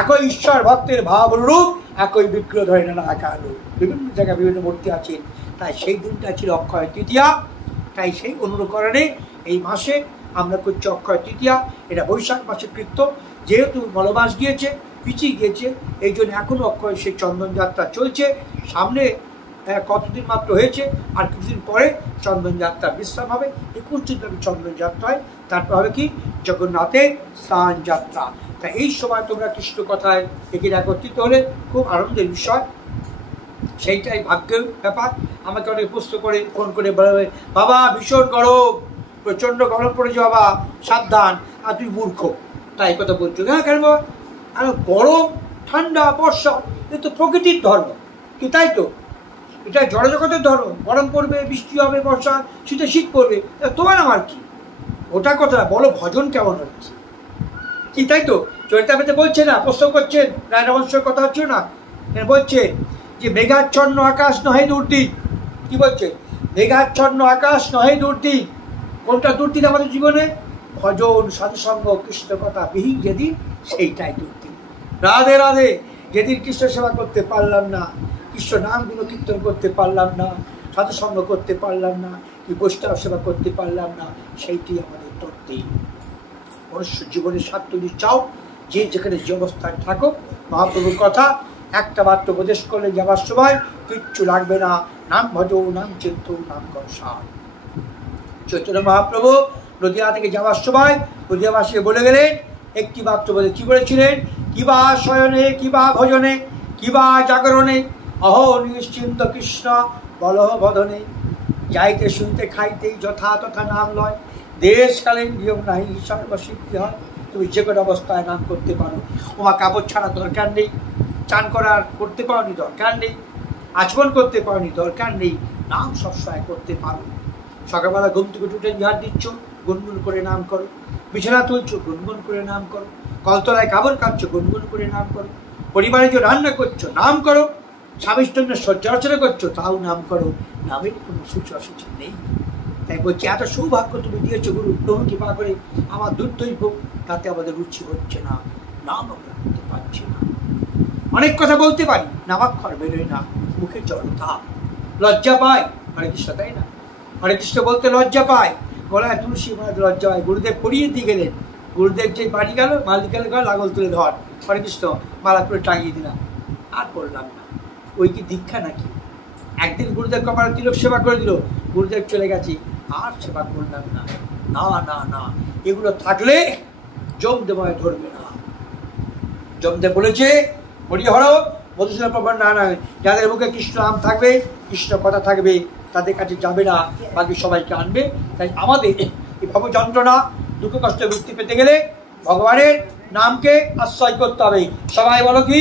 একই ঈশ্বর ভক্তের ভাব রূপ, একই বিগ্রহ ধরে না আকার রূপ। বিভিন্ন জায়গায় বিভিন্ন মূর্তি আছে। তাই সেই দিনটা ছিল অক্ষয় তৃতীয়া। তাই সেই অনুকরণে এই মাসে আমরা করছি অক্ষয় তৃতীয়া। এটা বৈশাখ মাসের কৃত্য। যেহেতু মলমাস গিয়েছে, পিছিয়ে গিয়েছে, এই জন্য এখনও অক্ষয় সেই চন্দন যাত্রা চলছে। সামনে কতদিন মাত্র হয়েছে, আর কিছুদিন পরে চন্দন যাত্রা বিশ্রাম হবে। 21 দিন ব্যাপী চন্দন যাত্রা হয়। তারপর হবে কি জগন্নাথের স্নান যাত্রা। তা এই সময় তোমরা কৃষ্ণ কথায় এখানে একত্রিত হলে খুব আনন্দের বিষয়। সেইটাই ভাগ্যের ব্যাপার। আমাকে অনেক প্রশ্ন করে ফোন করে বলে, বাবা ভীষণ গরম, প্রচণ্ড গরম পড়েছে বাবা, সাবধান, আর তুই মূর্খ, তাই কথা বলছো। হ্যাঁ কেন বাবা? আর গরম ঠান্ডা বর্ষা এ তো প্রকৃতির ধর্ম, কি তাই তো? এটা জড়জগতের ধর্ম। গরম পড়বে, বৃষ্টি হবে, বর্ষা, শীতে শীত পড়বে, তোমার আমার কি? ওটা কথা না, বলো ভজন কেমন হচ্ছে কি, তাই তো চরিতামৃতে বলছে না, প্রশ্ন করছেন রায়নবংশের কথা হচ্ছে না, বলছে যে মেঘাচ্ছন্ন আকাশ নহে দুর্দিন, কি বলছে, মেঘাচ্ছন্ন আকাশ নহে দুর্দিন। কোনটা দুর্দিন আমাদের জীবনে? ভজন সৎসঙ্গ কৃষ্ণ কথা বিহীন যেদিন, সেইটাই দুর্দিন। রাধে রাধে। যেদিন কৃষ্ণ সেবা করতে পারলাম না, কৃষ্ণ নামগুলো কীর্তন করতে পারলাম না, সাধুসঙ্গ করতে পারলাম না, কি বৈষ্ণব সেবা করতে পারলাম না, সেইটি আমাদের দুর্দিন। মনুষ্য জীবনের স্বার্থ যদি চাও, যে যেখানে যে অবস্থায় থাকো, মহাপ্রভুর কথা একটা মাত্র উপদেশ করলে যাবার সময় কিচ্ছু লাগবে না, নাম ভজ, নাম চিন্ত, নাম কৌশল। চৈতন্য মহাপ্রভু নদিয়া থেকে যাওয়ার সময় নদিয়াবাসীকে বলে গেলেন একটি মাত্র বলে, কি বলেছিলেন? কিবা শয়নে, কিবা ভোজনে, কিবা জাগরণে, অহ নিশ্চিন্ত কৃষ্ণ বলহ বদনে, যাইতে শুনতে খাইতেই যথা তথা নাম লয়, দেশকালীন নিয়ম নাহি সর্বসিদ্ধি হয়। তুমি যে কোনো অবস্থায় নাম করতে পারো, তোমার কাপড় ছাড়া দরকার নেই, চান করার করতে পারোনি দরকার নেই, আচমন করতে পারোনি দরকার নেই, নাম সবসময় করতে পারো। সকালবেলা ঘুম থেকে উঠে ঝাড় দিচ্ছ, গুনগুন করে নাম করো, বিছানা তুলছো, গুনগুন করে নাম করো, কলতলায় কাপড় কাটছো, গুনগুন করে নাম করো, পরিবারে যে রান্না করছো নাম করো, স্বামীর জন্য সজ্জারচনা করছো তাও নাম করো, নামের কোনো সূচি অসুচি নেই। তাই বলছি এত সৌভাগ্য তুমি দিয়েছো গুরু, প্রভু কৃপা করে আমার দুর্দৈব, তাতে আমাদের রুচি হচ্ছে না, নাম আমরা করতে পারছি না। অনেক কথা বলতে পারি, নামাক্ষর বেরোয় না, মুখে জড়তা, লজ্জা পায়। হরে কৃষ্ণ, তাই না? হরে কৃষ্ণ বলতে লজ্জা পায়, গলায় তুলসী মালাতে লজ্জা পায়। গুরুদেব পড়িয়ে দিয়ে গেলেন, গুরুদেব যে বাড়ি গেল, মালিক গেল, লাগল তুলে ধর, হরে কৃষ্ণ মালা করে টাঙিয়ে দিলাম, আর পড়লাম না। ওই কি দীক্ষা নাকি? একদিন গুরুদেব কপালে তিলক সেবা করে দিল, গুরুদেব চলে গেছে, আর সেবা করলাম না। না না না, এগুলো থাকলে যমদেবয় ধরবে না। যমদেব বলেছে হরিহর মধুসূদন প্রভু, না না, যাদের মুখে কৃষ্ণ নাম থাকবে, কৃষ্ণ কথা থাকবে, তাদের কাছে যাবে না, বাকি সবাইকে আনবে। তাই আমাদের এই ভব যন্ত্রণা দুঃখ কষ্ট মুক্তি পেতে গেলে ভগবানের নামকে আশ্রয় করতে হবে। সবাই বলো কি?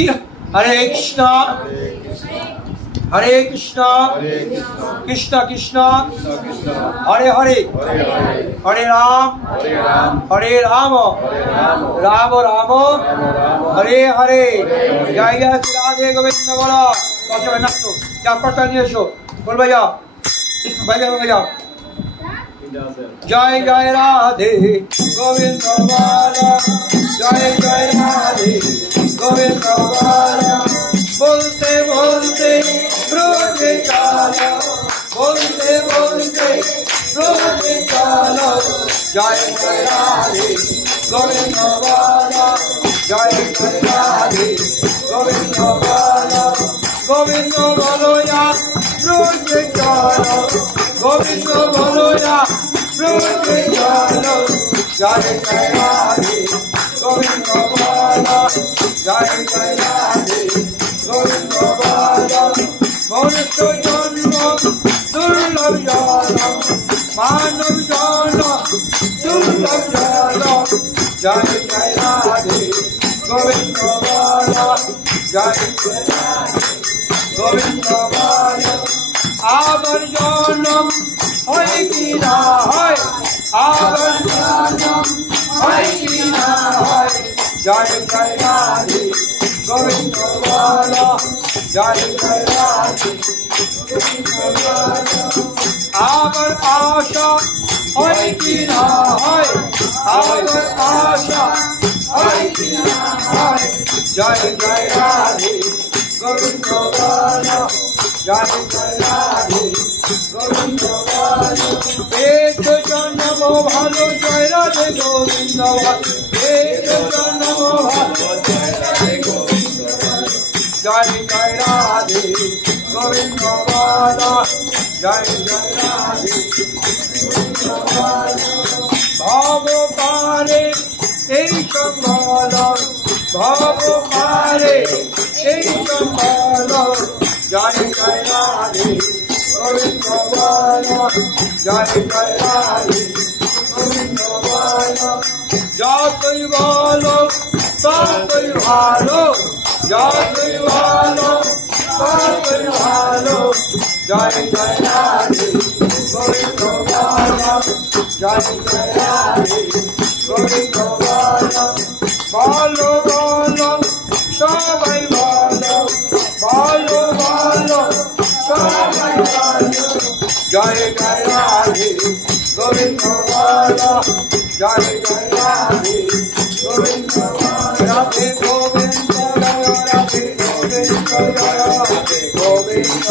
হরে কৃষ্ণ হরে কৃষ্ণ কৃষ্ণ কৃষ্ণ হরে হরে, হরে রাম হরে রাম রাম রাম হরে হরে। জয় জয় শ্রী রাধে গোবিন্দ বলো। যাও কথা নিয়ে এসো, বলবে যাও, বাজাও বাজাও। জয় জয় রাধে গোবিন্দ বলো, জয় জয় রাধে গোবিন্দ বলো। বলতে বলতে ব্রজে চলো, বলতে বলতে ব্রজে চলো। জয় জয় রাধে গোবিন্দ বলো, জয় জয় রাধে গোবিন্দ বলো। গোবিন্দ বলো যা ব্রজে চলো, গোবিন্দ বলো যা ব্রজে চলো। জয় জয় রাধে গোবিন্দ বলো, জয় জয় রাধে গোবিন্দ বলো। মনুষ্য জন্ম দুর্লভ জনম, মানব জনম দুর্লভ জনম। জয় জয় রাধে গোবিন্দ বলো, জয় জয় রাধে গোবিন্দ বলো। আবার জনম হয় কি না হয়, আবার জনম হয় কি না হয়। জয় জয় রাধে গোবিন্দ বলো, জয় জয় রাধে গোবিন্দ বলো। আবার আশা হয় কি না হয়, আবার আশা হয় কি না হয়। জয় জয় রাধে গোবিন্দ বলো, জয় জয় রাধে গোবিন্দ বলো। বেদ জন্ম ভালো, জয় রাধে গোবিন্দ ভালো। বেদ জন্ম ভালো, জয় রাধে গোবিন্দ ভালো। জয় জয় রাধে গোবিন্দ বলো, জয় জয় রাধে গোবিন্দ বলো। ভব পারে এই সম্বল, ভব পারে এই সম্বল। জয় জয় রাধে গোবিন্দ বলো, জয় জয় রাধে গোবিন্দ বলো। যতই বলো ততই ভালো, যতই ভালো ততই ভালো। জয় জয় রাধে গোবিন্দ বলো জয় জয় রাধে গোবিন্দ বলো বলো বলো সবাই বলো বলো বলো সবাই বলো জয় জয় রাধে গোবিন্দ বলো জয় জয় রাধে গোবিন্দ রাধে গোবিন্দ জয় রাধে গোবিন্দ জয় রাধে গোবিন্দ